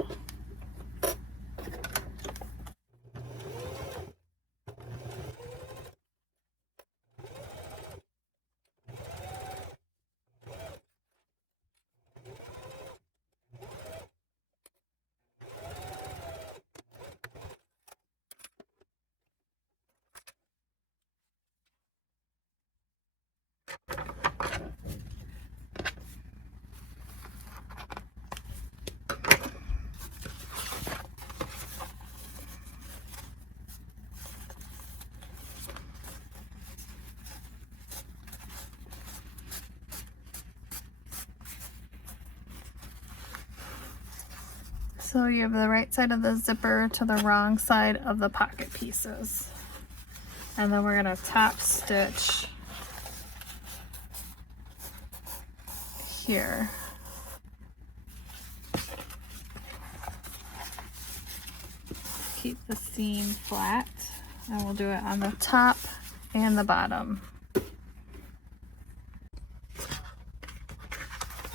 So you have the right side of the zipper to the wrong side of the pocket pieces. And then we're going to top stitch here. Keep the seam flat, and we'll do it on the top and the bottom.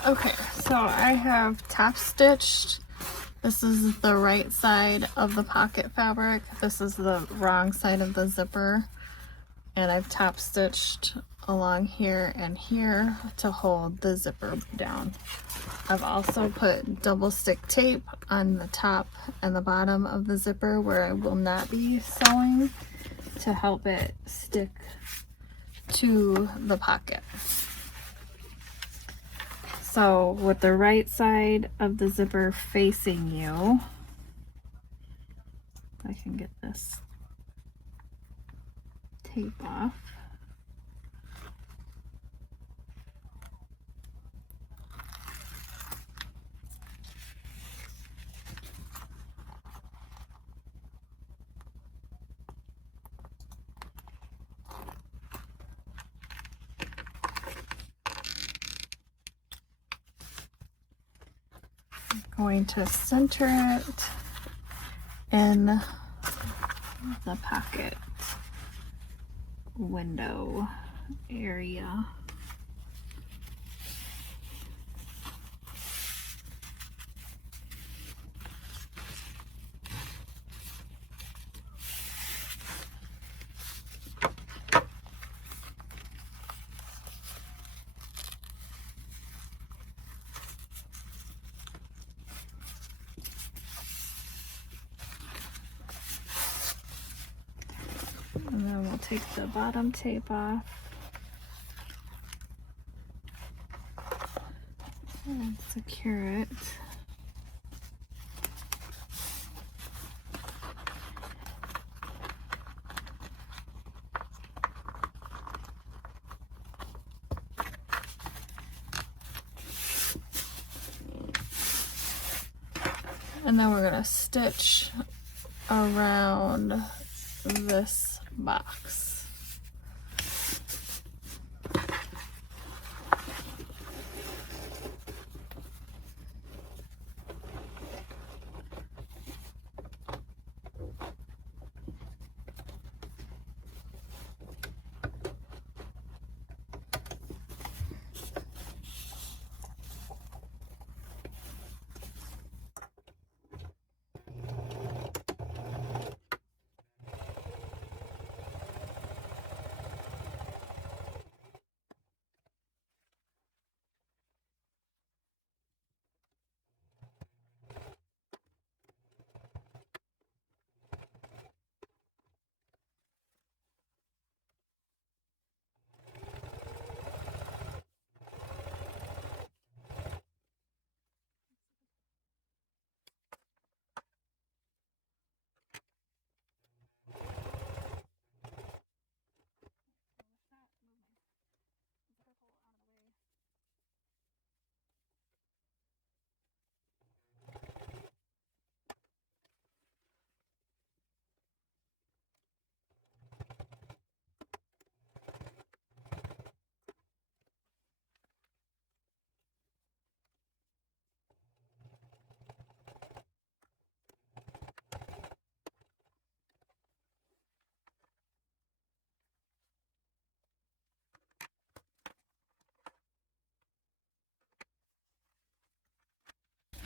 Okay, so I have top stitched. This is the right side of the pocket fabric. This is the wrong side of the zipper. And I've top stitched along here and here to hold the zipper down. I've also put double stick tape on the top and the bottom of the zipper where I will not be sewing to help it stick to the pocket. So with the right side of the zipper facing you, if I can get this tape off. Going to center it in the pocket window area. And then we'll take the bottom tape off. and secure it. And then we're going to stitch around this box.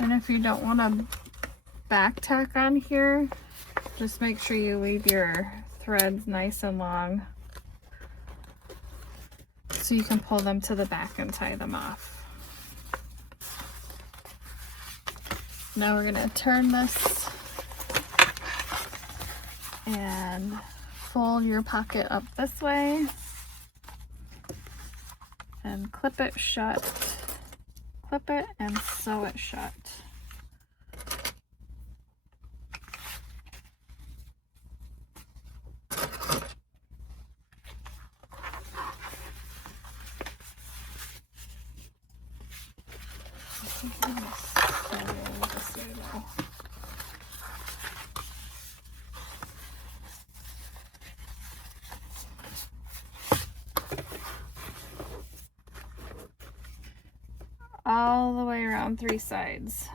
And if you don't want to back tack on here, just make sure you leave your threads nice and long so you can pull them to the back and tie them off. Now we're going to turn this and fold your pocket up this way and clip it shut. Clip it and sew it shut. All the way around 3 sides.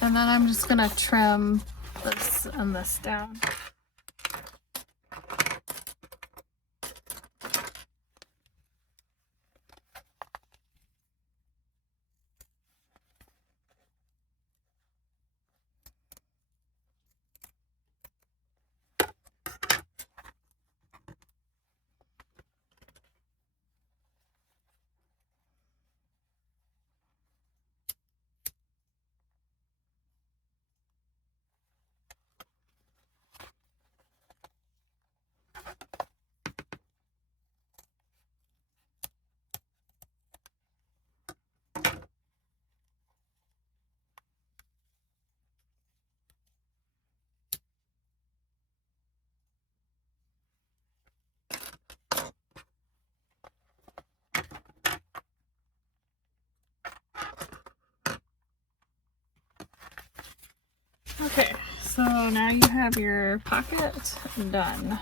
And then I'm just going to trim this and this down. Okay, so now you have your pocket done.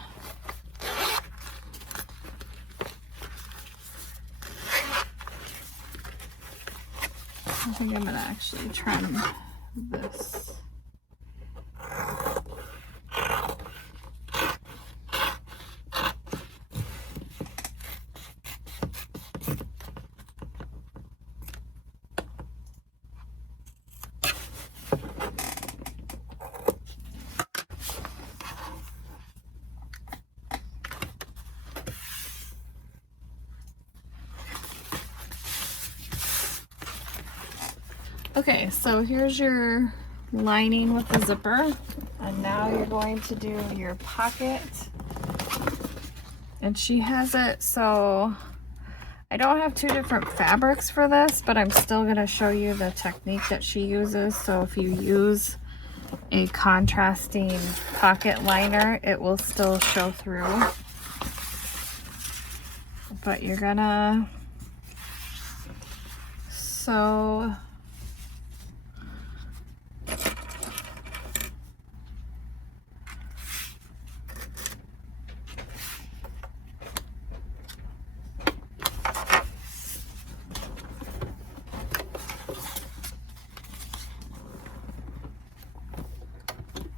I think I'm gonna actually trim this. Okay, so here's your lining with the zipper, and now you're going to do your pocket. And she has it, so I don't have two different fabrics for this, but I'm still going to show you the technique that she uses. So if you use a contrasting pocket liner, it will still show through. But you're gonna sew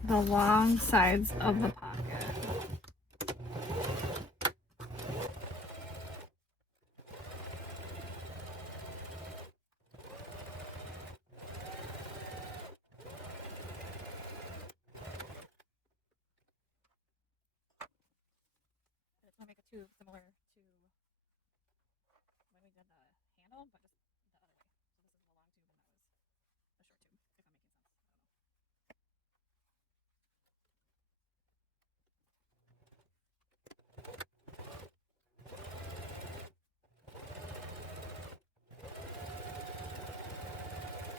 the long sides of the pocket. I'll make it too similar to when we did the handle, but just the other way. So this is the long tube and that was the short tube, if I'm making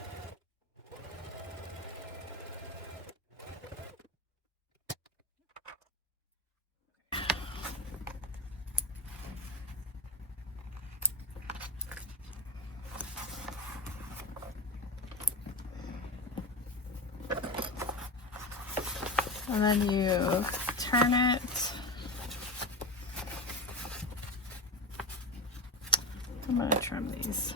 sense. And then you turn it. I'm going to trim these.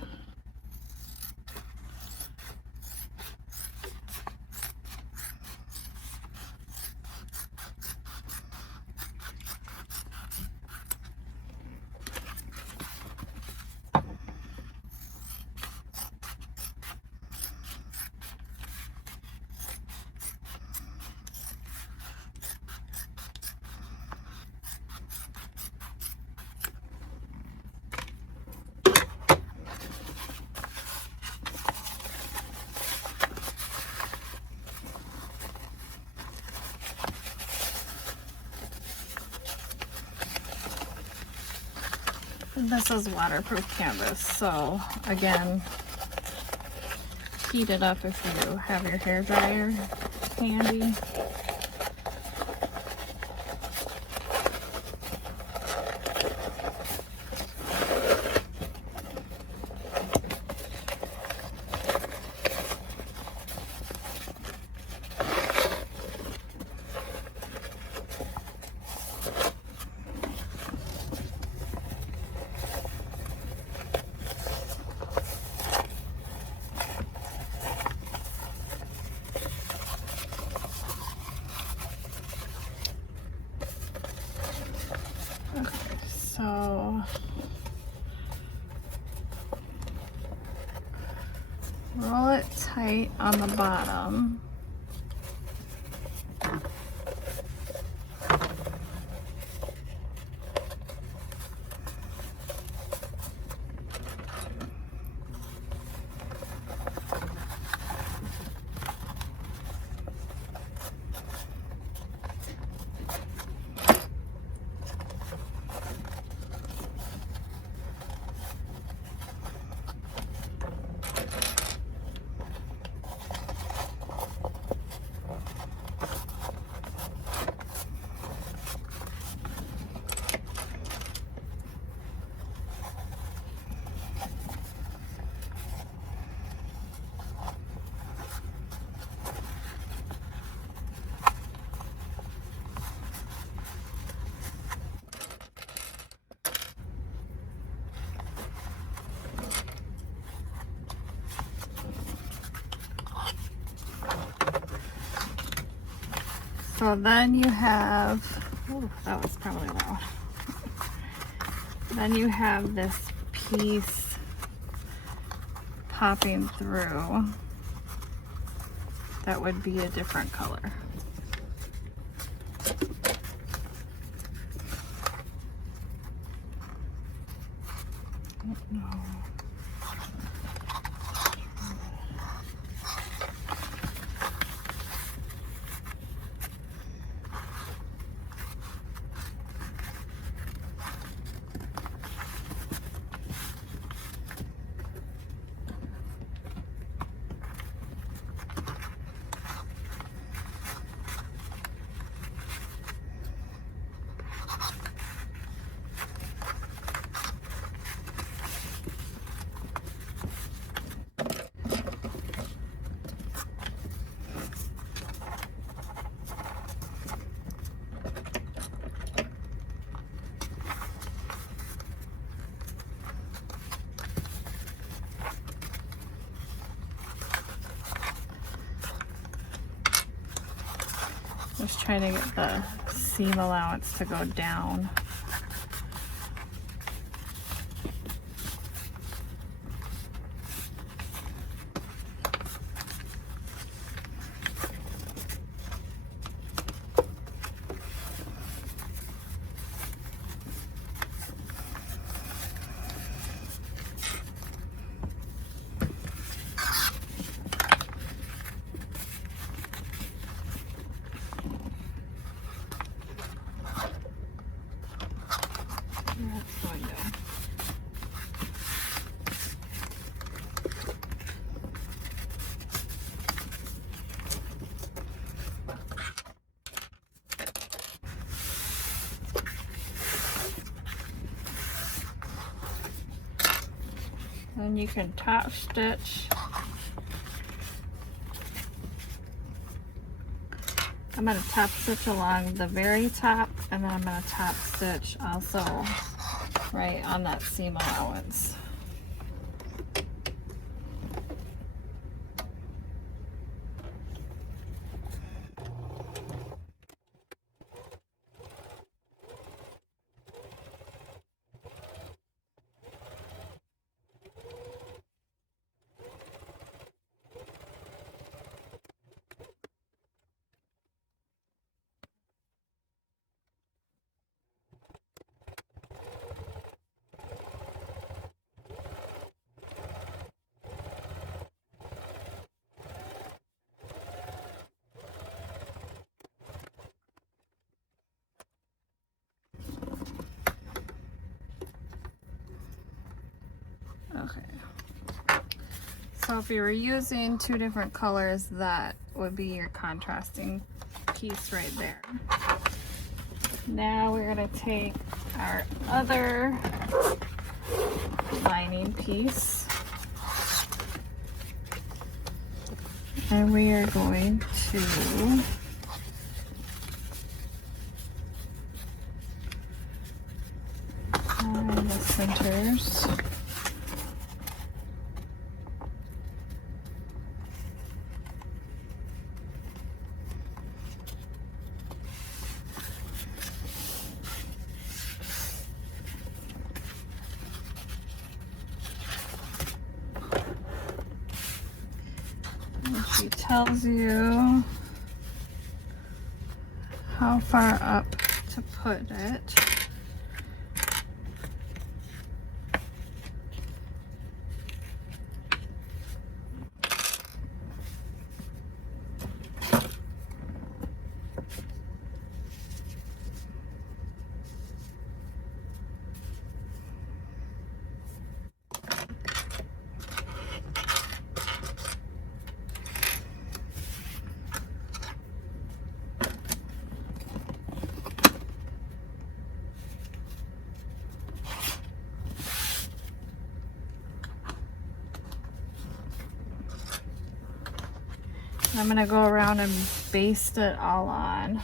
This is waterproof canvas, so again, heat it up if you have your hair dryer handy. So roll it tight on the bottom. So then you have, oh, that was probably loud. Then you have this piece popping through that would be a different color. just trying to get the seam allowance to go down. Then you can top stitch. I'm going to top stitch along the very top, and then I'm going to top stitch also right on that seam allowance. Okay, so if you were using two different colors, that would be your contrasting piece right there. Now we're going to take our other lining piece and we are going to find the centers. She tells you how far up to put it. I'm going to go around and baste it all on.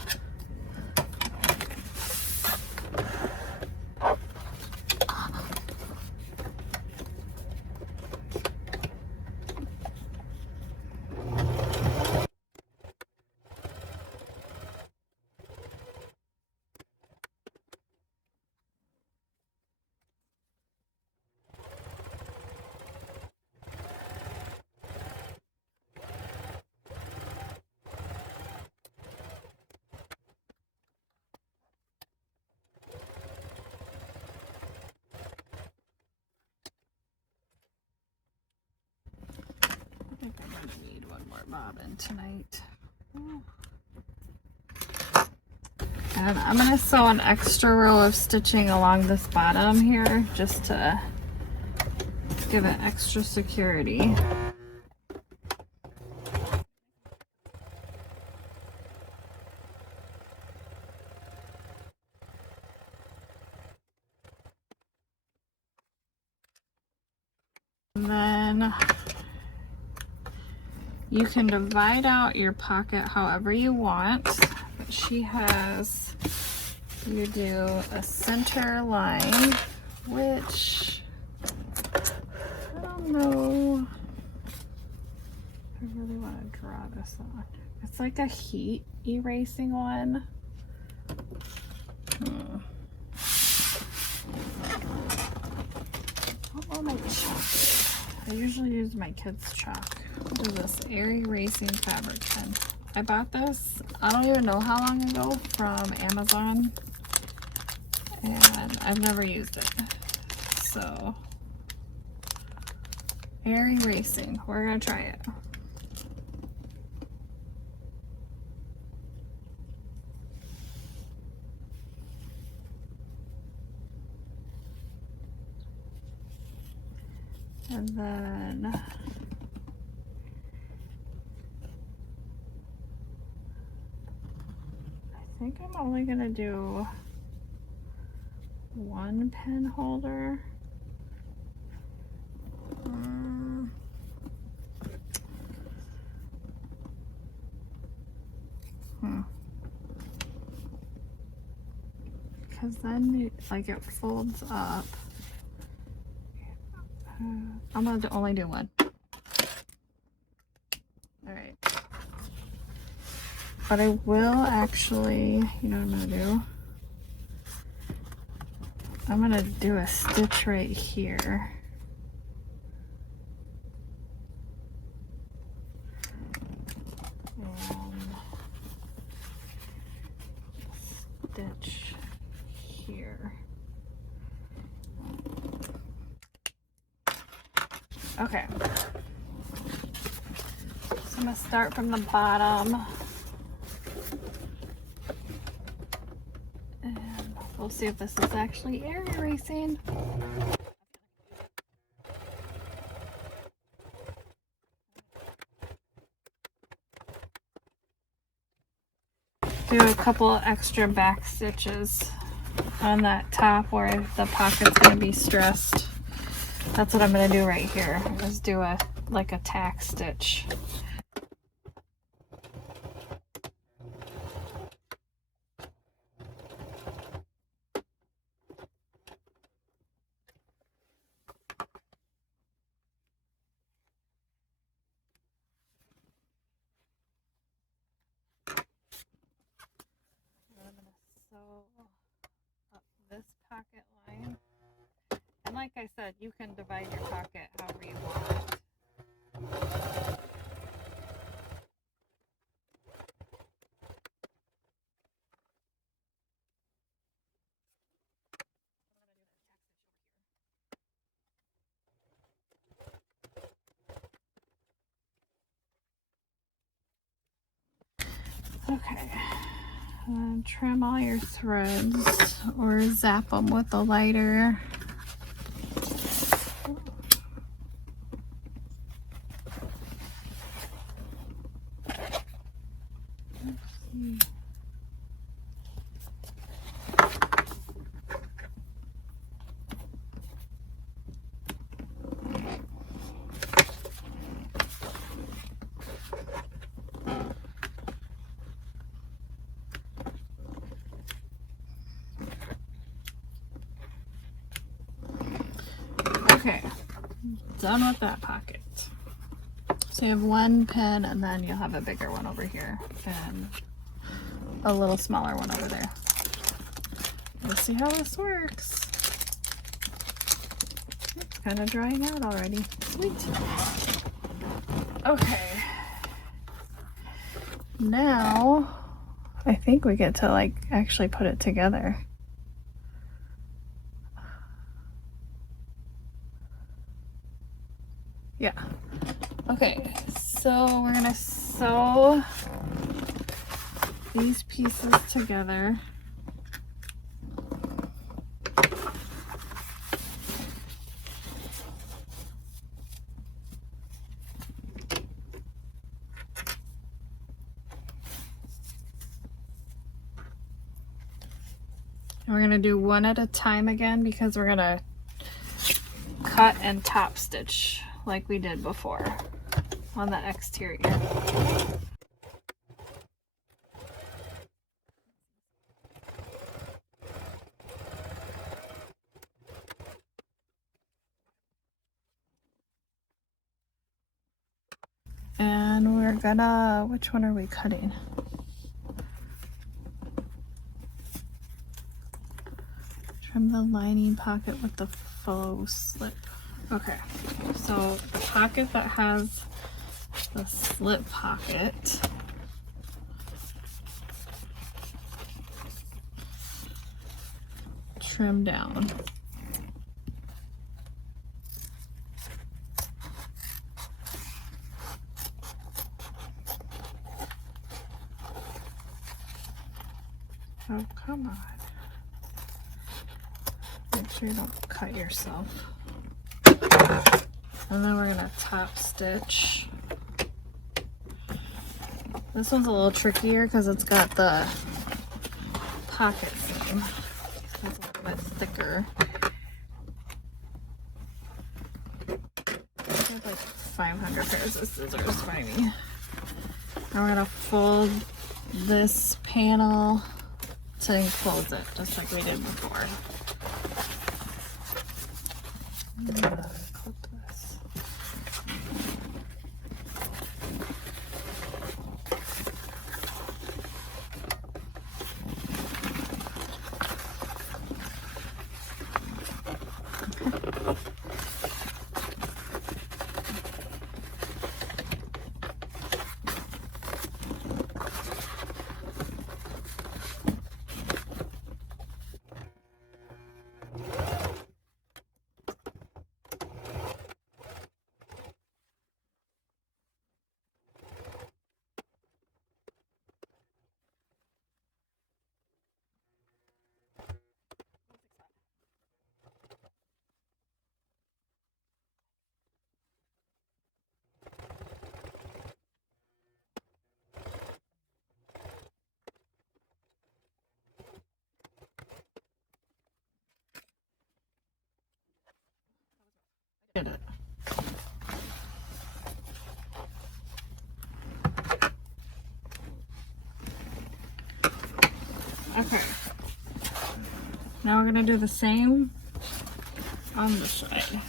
I think I'm going to need one more bobbin tonight. And I'm going to sew an extra row of stitching along this bottom here just to give it extra security. And then you can divide out your pocket however you want, but she has you do a center line, which I don't know if I really want to draw this on. It's like a heat erasing one. Oh, my chalk. I usually use my kids' chalk. What is this? Air erasing fabric pen. I bought this, I don't even know how long ago, from Amazon. And I've never used it. So, air erasing. We're gonna try it. And then I think I'm only gonna do one pen holder. Because then it folds up. I'm gonna only do one. Alright. But I will actually, you know what I'm gonna do? I'm gonna do a stitch right here. And stitch here. Okay. So I'm gonna start from the bottom. And we'll see if this is actually air erasing. Do a couple extra back stitches on that top where the pocket's gonna be stressed. That's what I'm gonna do right here, is do like a tack stitch. I'm gonna sew up this pocket line. And like I said, you can divide your pocket however you want. Okay. Trim all your threads or zap them with a lighter. Okay, done with that pocket. So you have one pin and then you'll have a bigger one over here and a little smaller one over there. Let's see how this works. It's kind of drying out already. Sweet. Okay. Now I think we get to like actually put it together. Yeah. Okay, so we're gonna sew these pieces together. And we're gonna do one at a time again because we're gonna cut and top stitch like we did before on the exterior. And we're gonna, which one are we cutting? Trim the lining pocket with the faux slip. Okay, so the pocket that has the slip pocket, trim down. Oh, come on. Make sure you don't cut yourself. And then we're gonna top stitch. This one's a little trickier because it's got the pocket seam. It's a little bit thicker. I have like 500 pairs of scissors by me. And we're gonna fold this panel to enclose it, just like we did before. Clip this. Did it. Okay. Now we're gonna do the same on this side.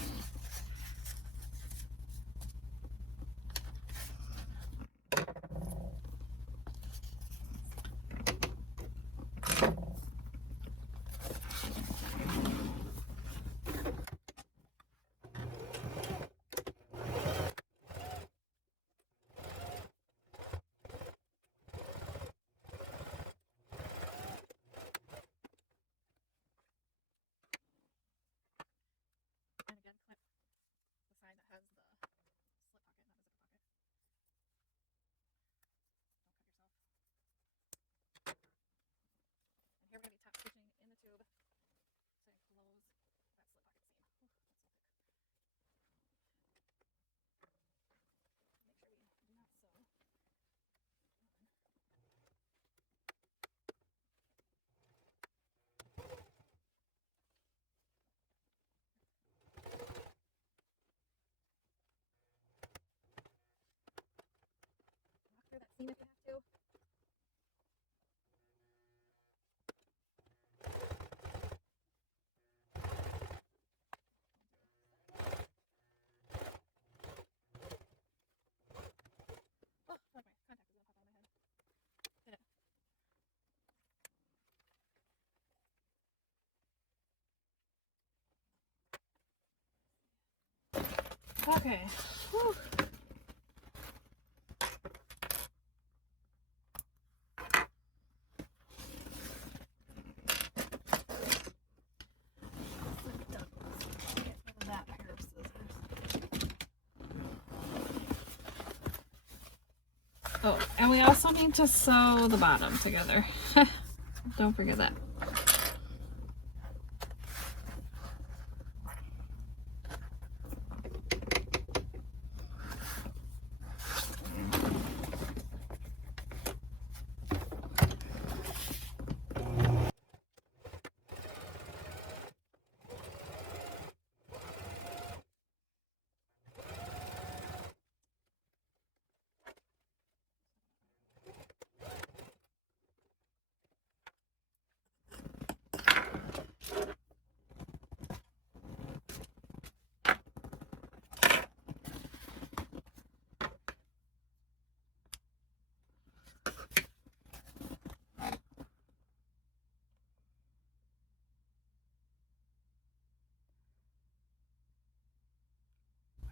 And again, clip the side that has the slip pocket, not the zipper pocket. Don't cut yourself. And here we're going to be top stitching in the tube to enclose that slip pocket seam. Ooh, that's so thick. Make sure we do not sew. Walk through that seam if you have to. Oh, look, my contact is going to pop on my head. Did it. Okay. Whew. That pair of scissors. Oh, and we also need to sew the bottom together. Don't forget that.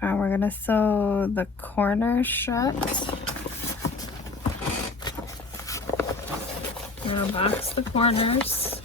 We're gonna sew the corner shut. We're gonna box the corners.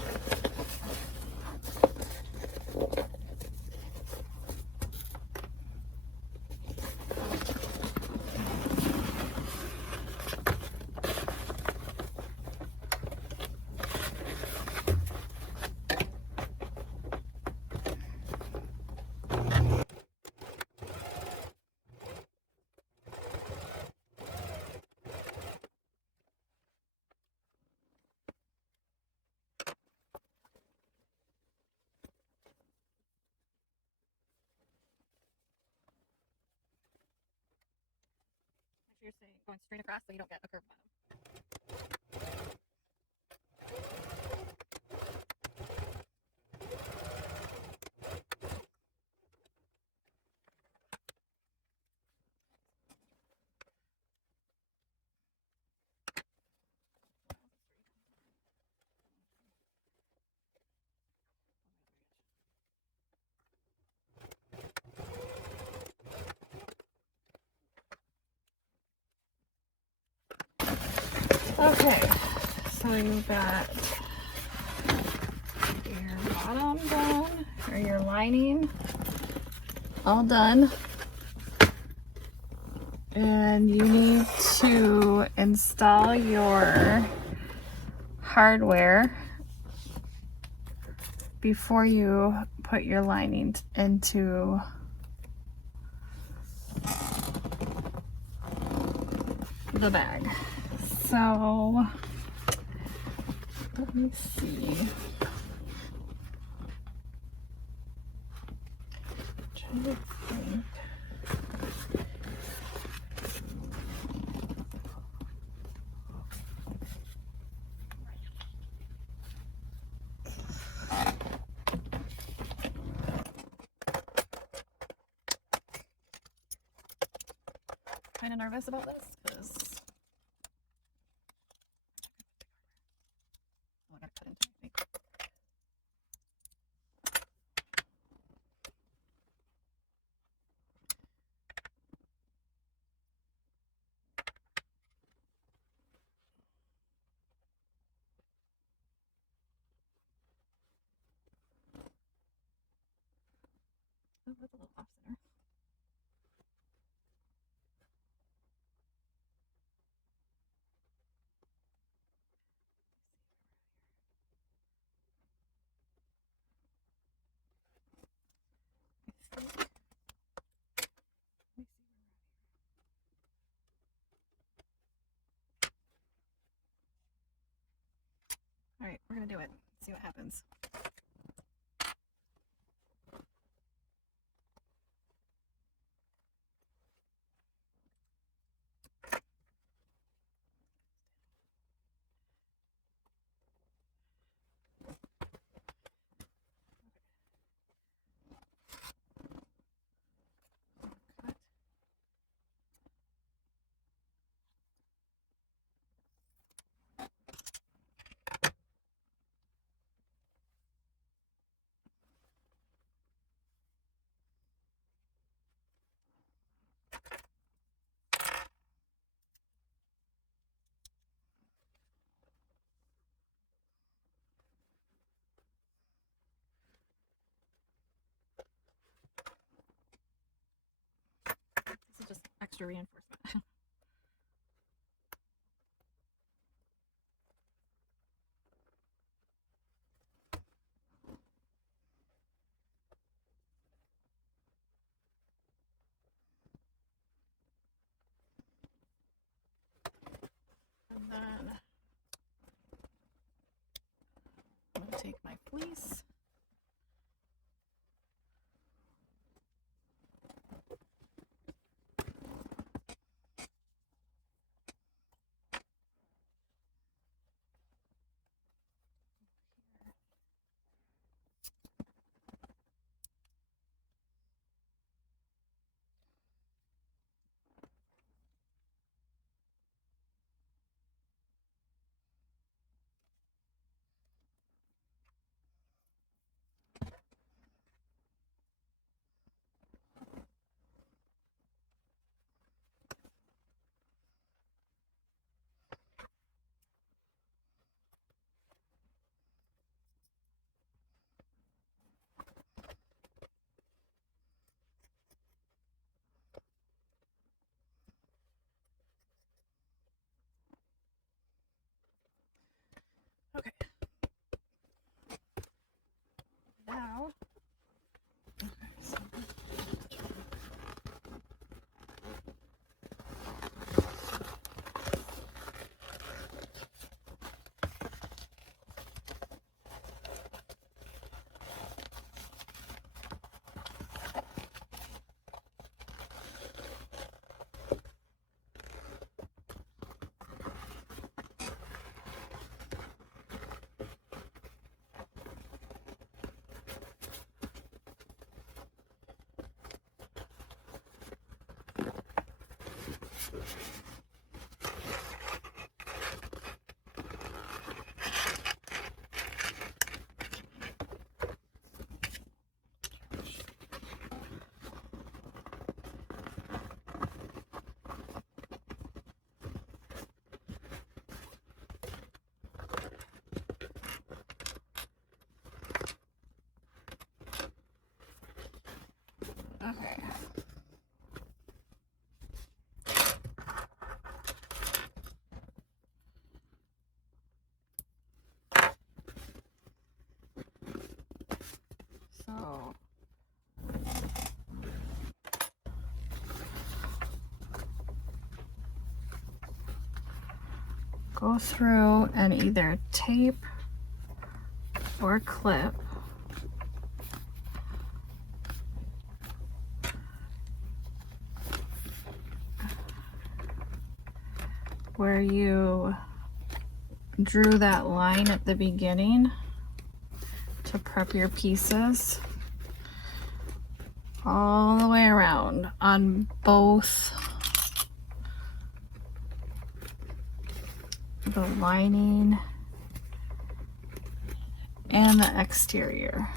You're saying going straight across so you don't get a curved bottom. Okay, so you've got your bottom done, or your lining all done. And you need to install your hardware before you put your lining into the bag. So let me see. I'm trying to think. Kind of nervous about this because I gotta cut into it. Oh, that's a little off center. All right, we're gonna do it. See what happens. This is just extra reinforcement. And then I'm gonna take my fleece. Okay. Now, okay, so okay. So go through and either tape or clip where you drew that line at the beginning to prep your pieces all the way around on both the lining and the exterior.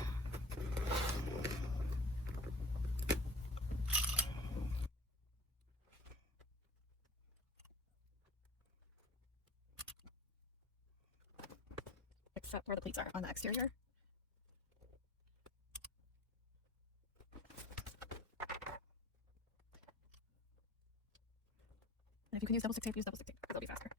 Except where the pleats are on the exterior. And if you can use double stick tape, use double stick tape, because it'll be faster.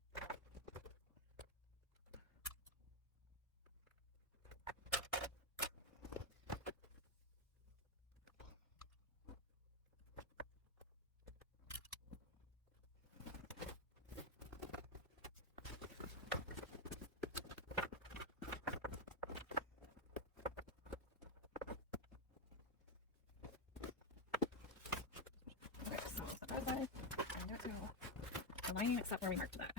Okay, so set that aside, and there's no lining except where we marked that.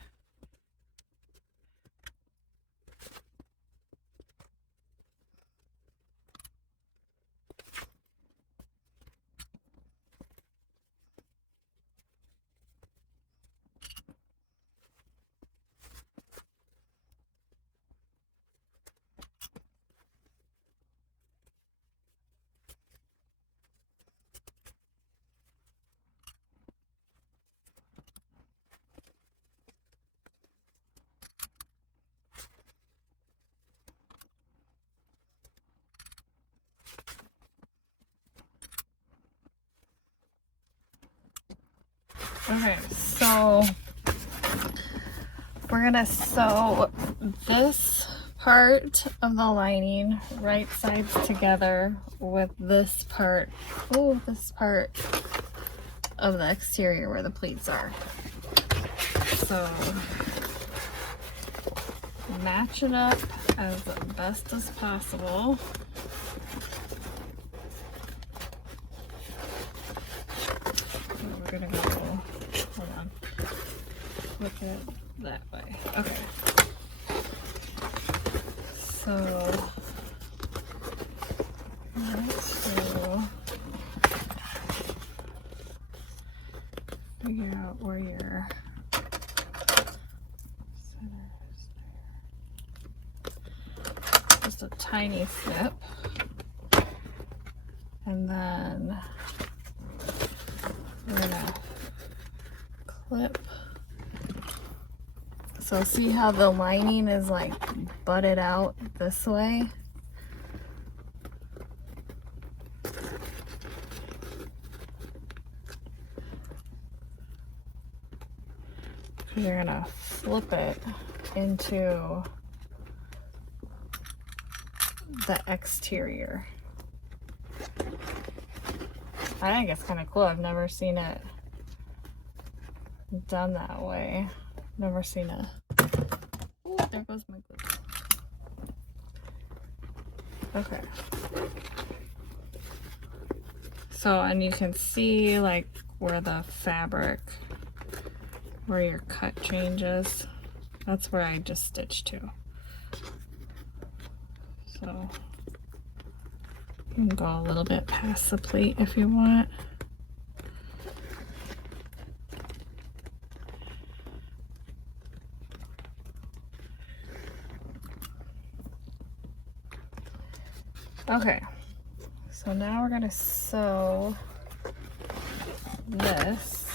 Okay, so we're gonna sew this part of the lining right sides together with this part, this part of the exterior where the pleats are. So match it up as best as possible. We're gonna go, hold on, look it that way. Okay. So let's figure out where your center is there. Just a tiny snip. And then we're gonna clip. So see how the lining is like butted out this way? You're gonna flip it into the exterior. I think it's kind of cool. I've never seen it done that way. Never seen it. Oh, there goes my glue. Okay. So, and you can see like where the fabric, where your cut changes. That's where I just stitched to. So you can go a little bit past the plate if you want. Okay, so now we're gonna sew this.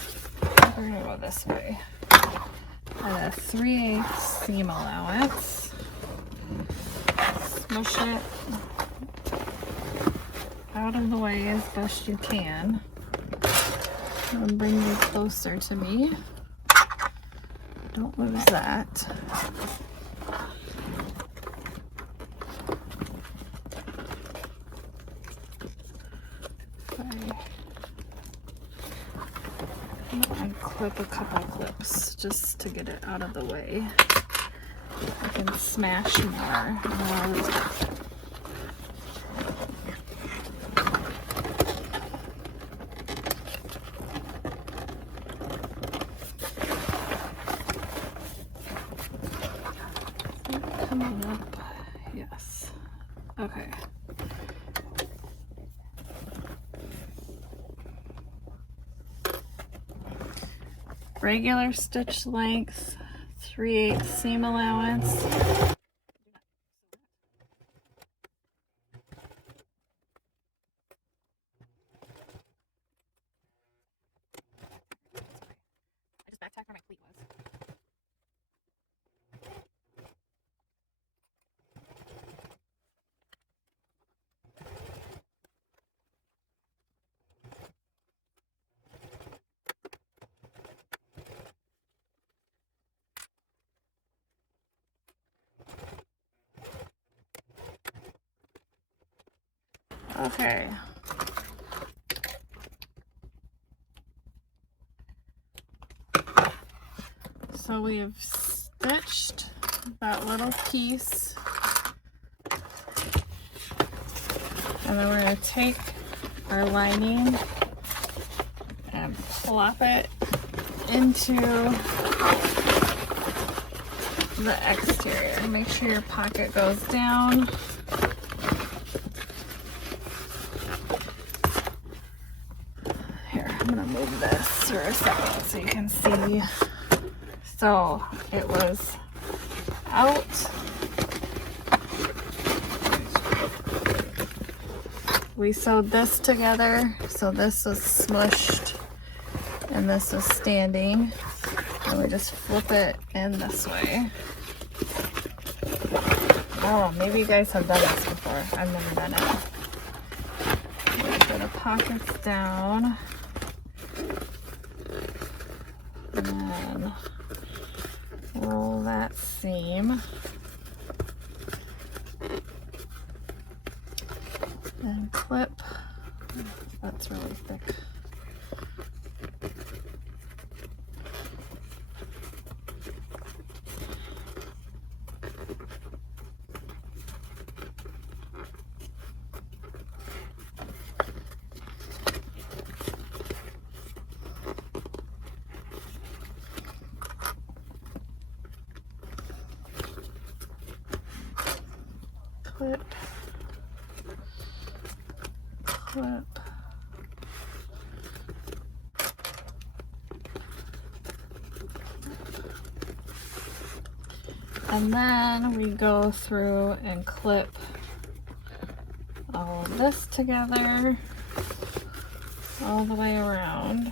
We're gonna go this way. At a 3/8 seam allowance. Smush it out of the way as best you can. And bring you closer to me. Don't lose that. Unclip a couple clips just to get it out of the way. I can smash more. Coming up, yes. Okay. Regular stitch length, 3/8 seam allowance. I just backtacked where my cleat was. Okay. So we've stitched that little piece. And then we're going to take our lining and plop it into the exterior. Make sure your pocket goes down. Here, I'm going to move this for a second so you can see. So it was out. We sewed this together, so this was smushed and this was standing. And we just flip it in this way. Oh, maybe you guys have done this before. I've never done it. Put the pockets down. And then roll that seam. And clip. That's really thick. Clip. Clip. And then we go through and clip all of this together all the way around.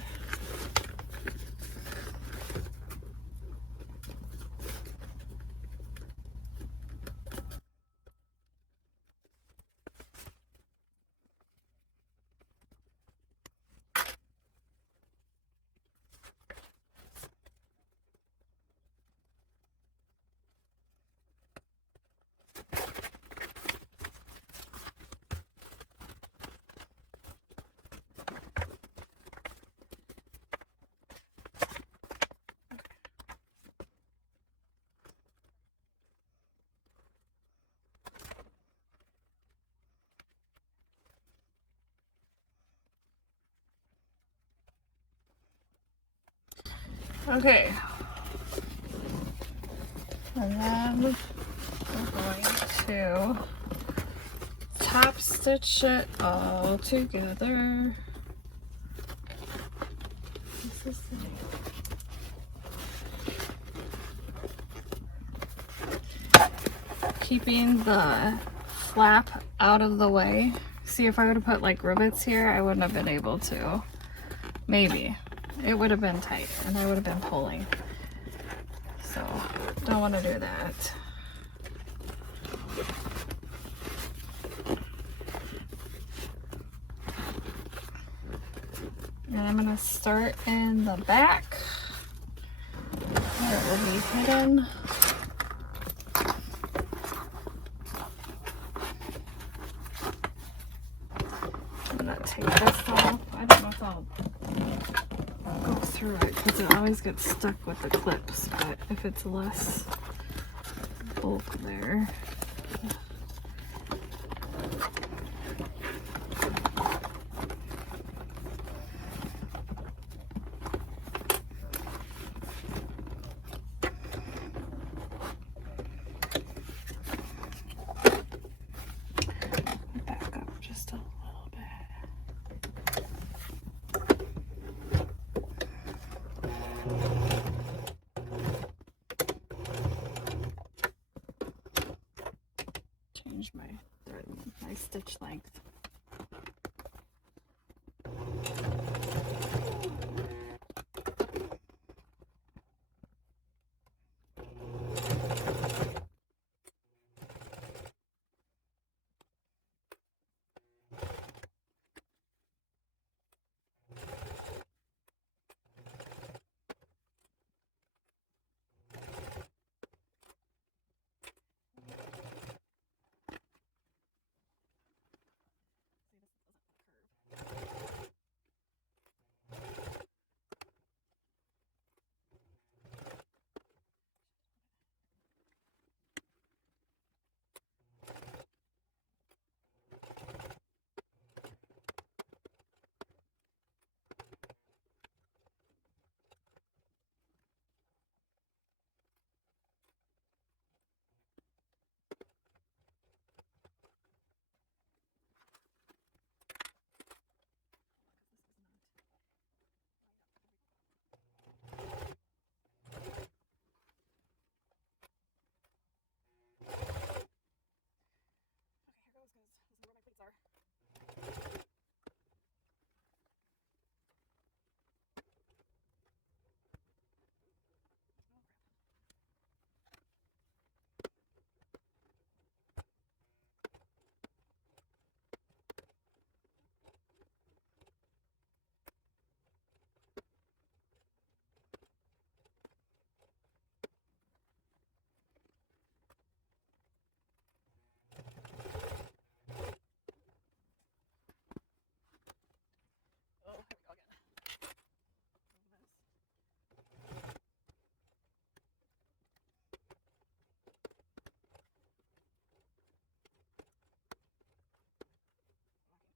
Okay. And then we're going to top stitch it all together. This is keeping the flap out of the way. See, if I would have put like rivets here, I wouldn't have been able to. Maybe. It would have been tight and I would have been pulling. So, don't want to do that. And I'm going to start in the back where it will be hidden. I'm going to take this off. I don't know if I'll go through it because it always gets stuck with the clips, but if it's less bulk there. Back up just a little bit. Change my stitch length.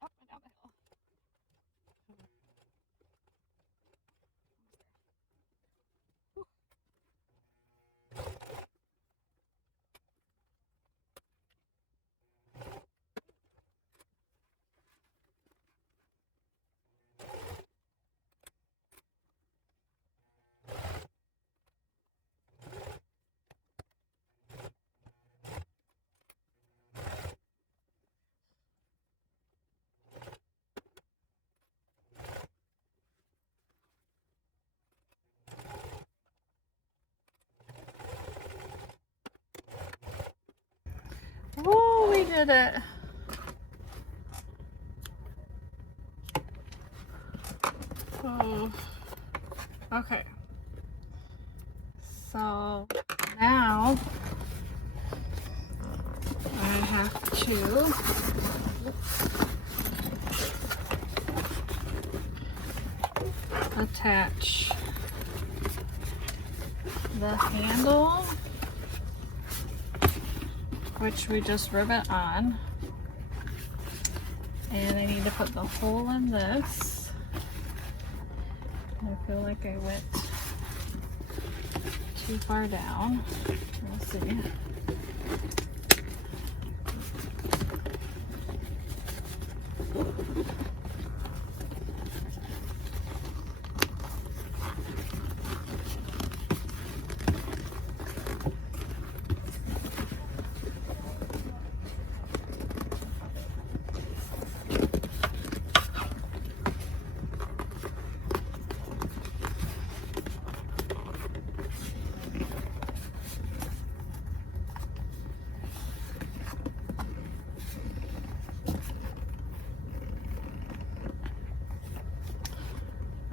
Up and down the hill. Oh, we did it. Oh, okay. So now I have to attach the handle, which we just rivet on, and I need to put the hole in this. I feel like I went too far down. We'll see.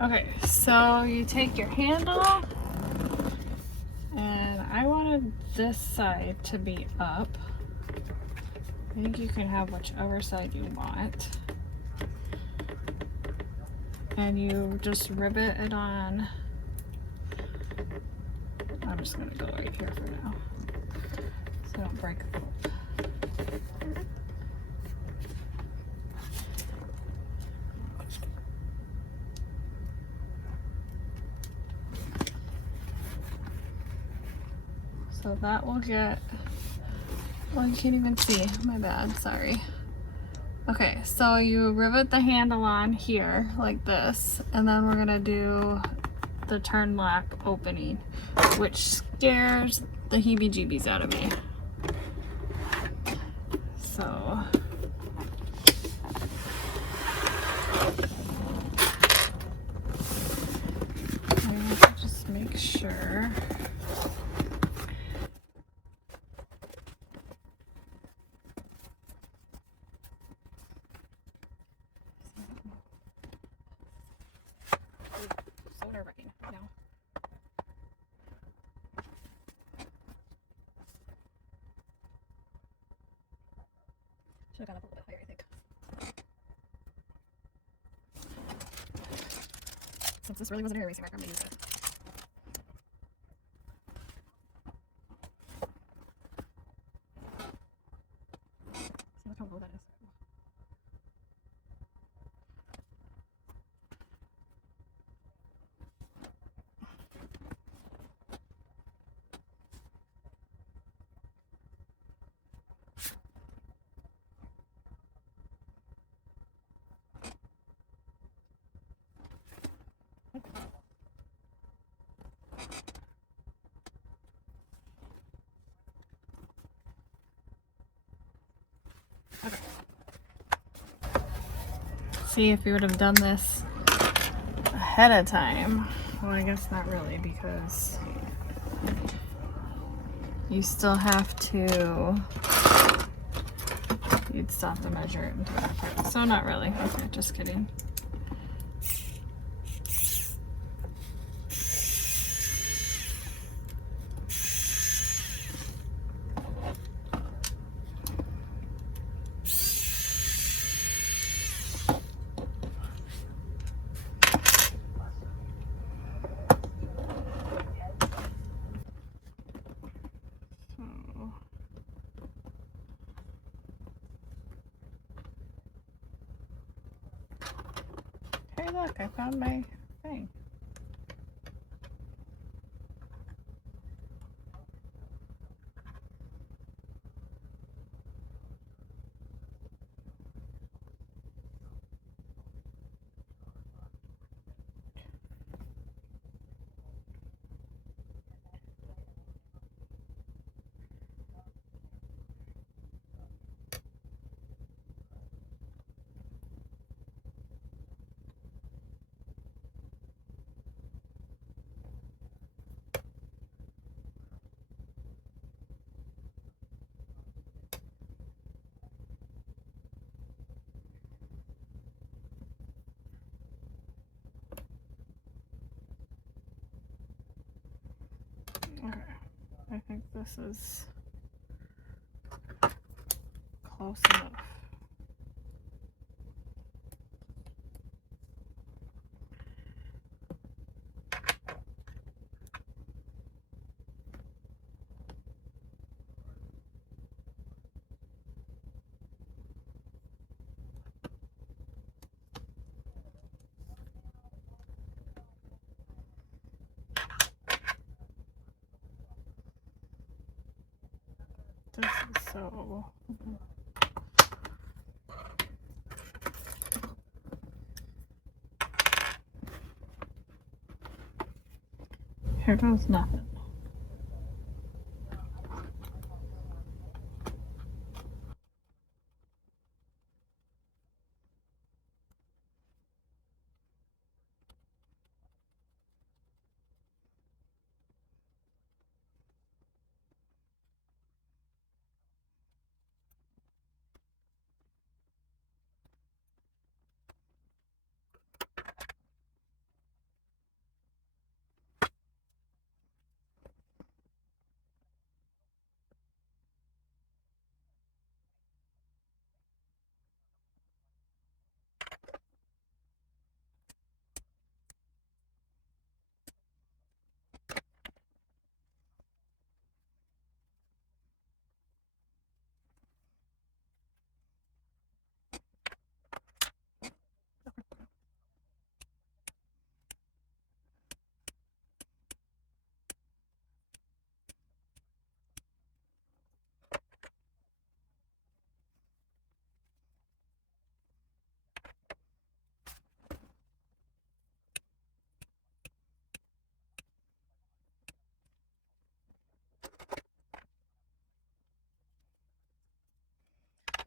Okay, so you take your handle, and I wanted this side to be up. I think you can have whichever side you want. And you just rivet it on. I'm just gonna go right here for now, so I don't break the bolt. So that will get, well, you can't even see, my bad, sorry. Okay, so you rivet the handle on here like this, and then we're gonna do the turn lock opening, which scares the heebie-jeebies out of me. So I have to just make sure. So nerve-wracking now. Should have gone up a little bit higher, I think. Since this really wasn't a racing mark, I'm gonna use it. See, look how low that is. Okay. See, if you would have done this ahead of time, well, I guess not really, because you still have to, you'd still have to measure it into that part. So not really. Okay, just kidding. Hey, look, I found my thing. Okay, I think this is close enough. This is so... Here goes nothing.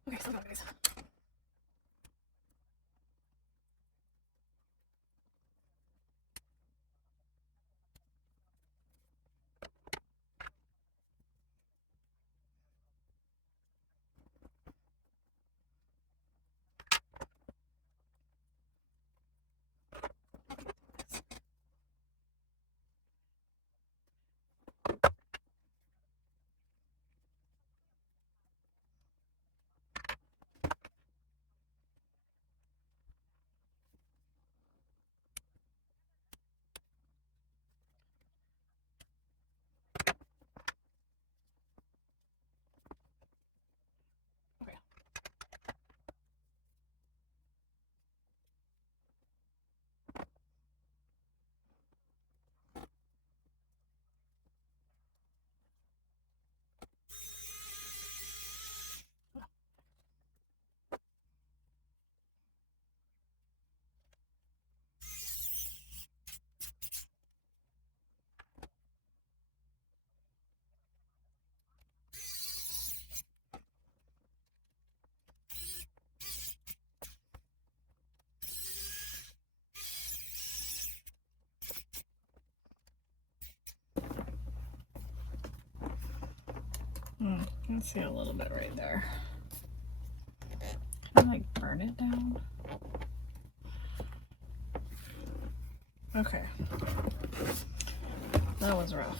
Okay, so guys. I see a little bit right there. Can I like burn it down? Okay. That was rough.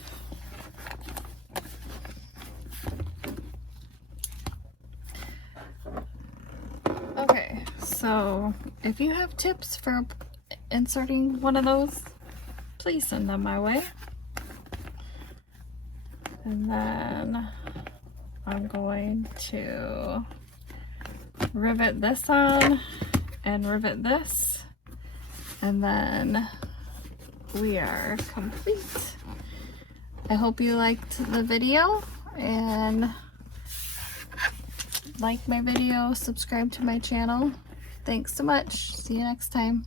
Okay, so if you have tips for inserting one of those, please send them my way. And then I'm going to rivet this on and rivet this, and then we are complete. I hope you liked the video, and like my video, subscribe to my channel. Thanks so much. See you next time.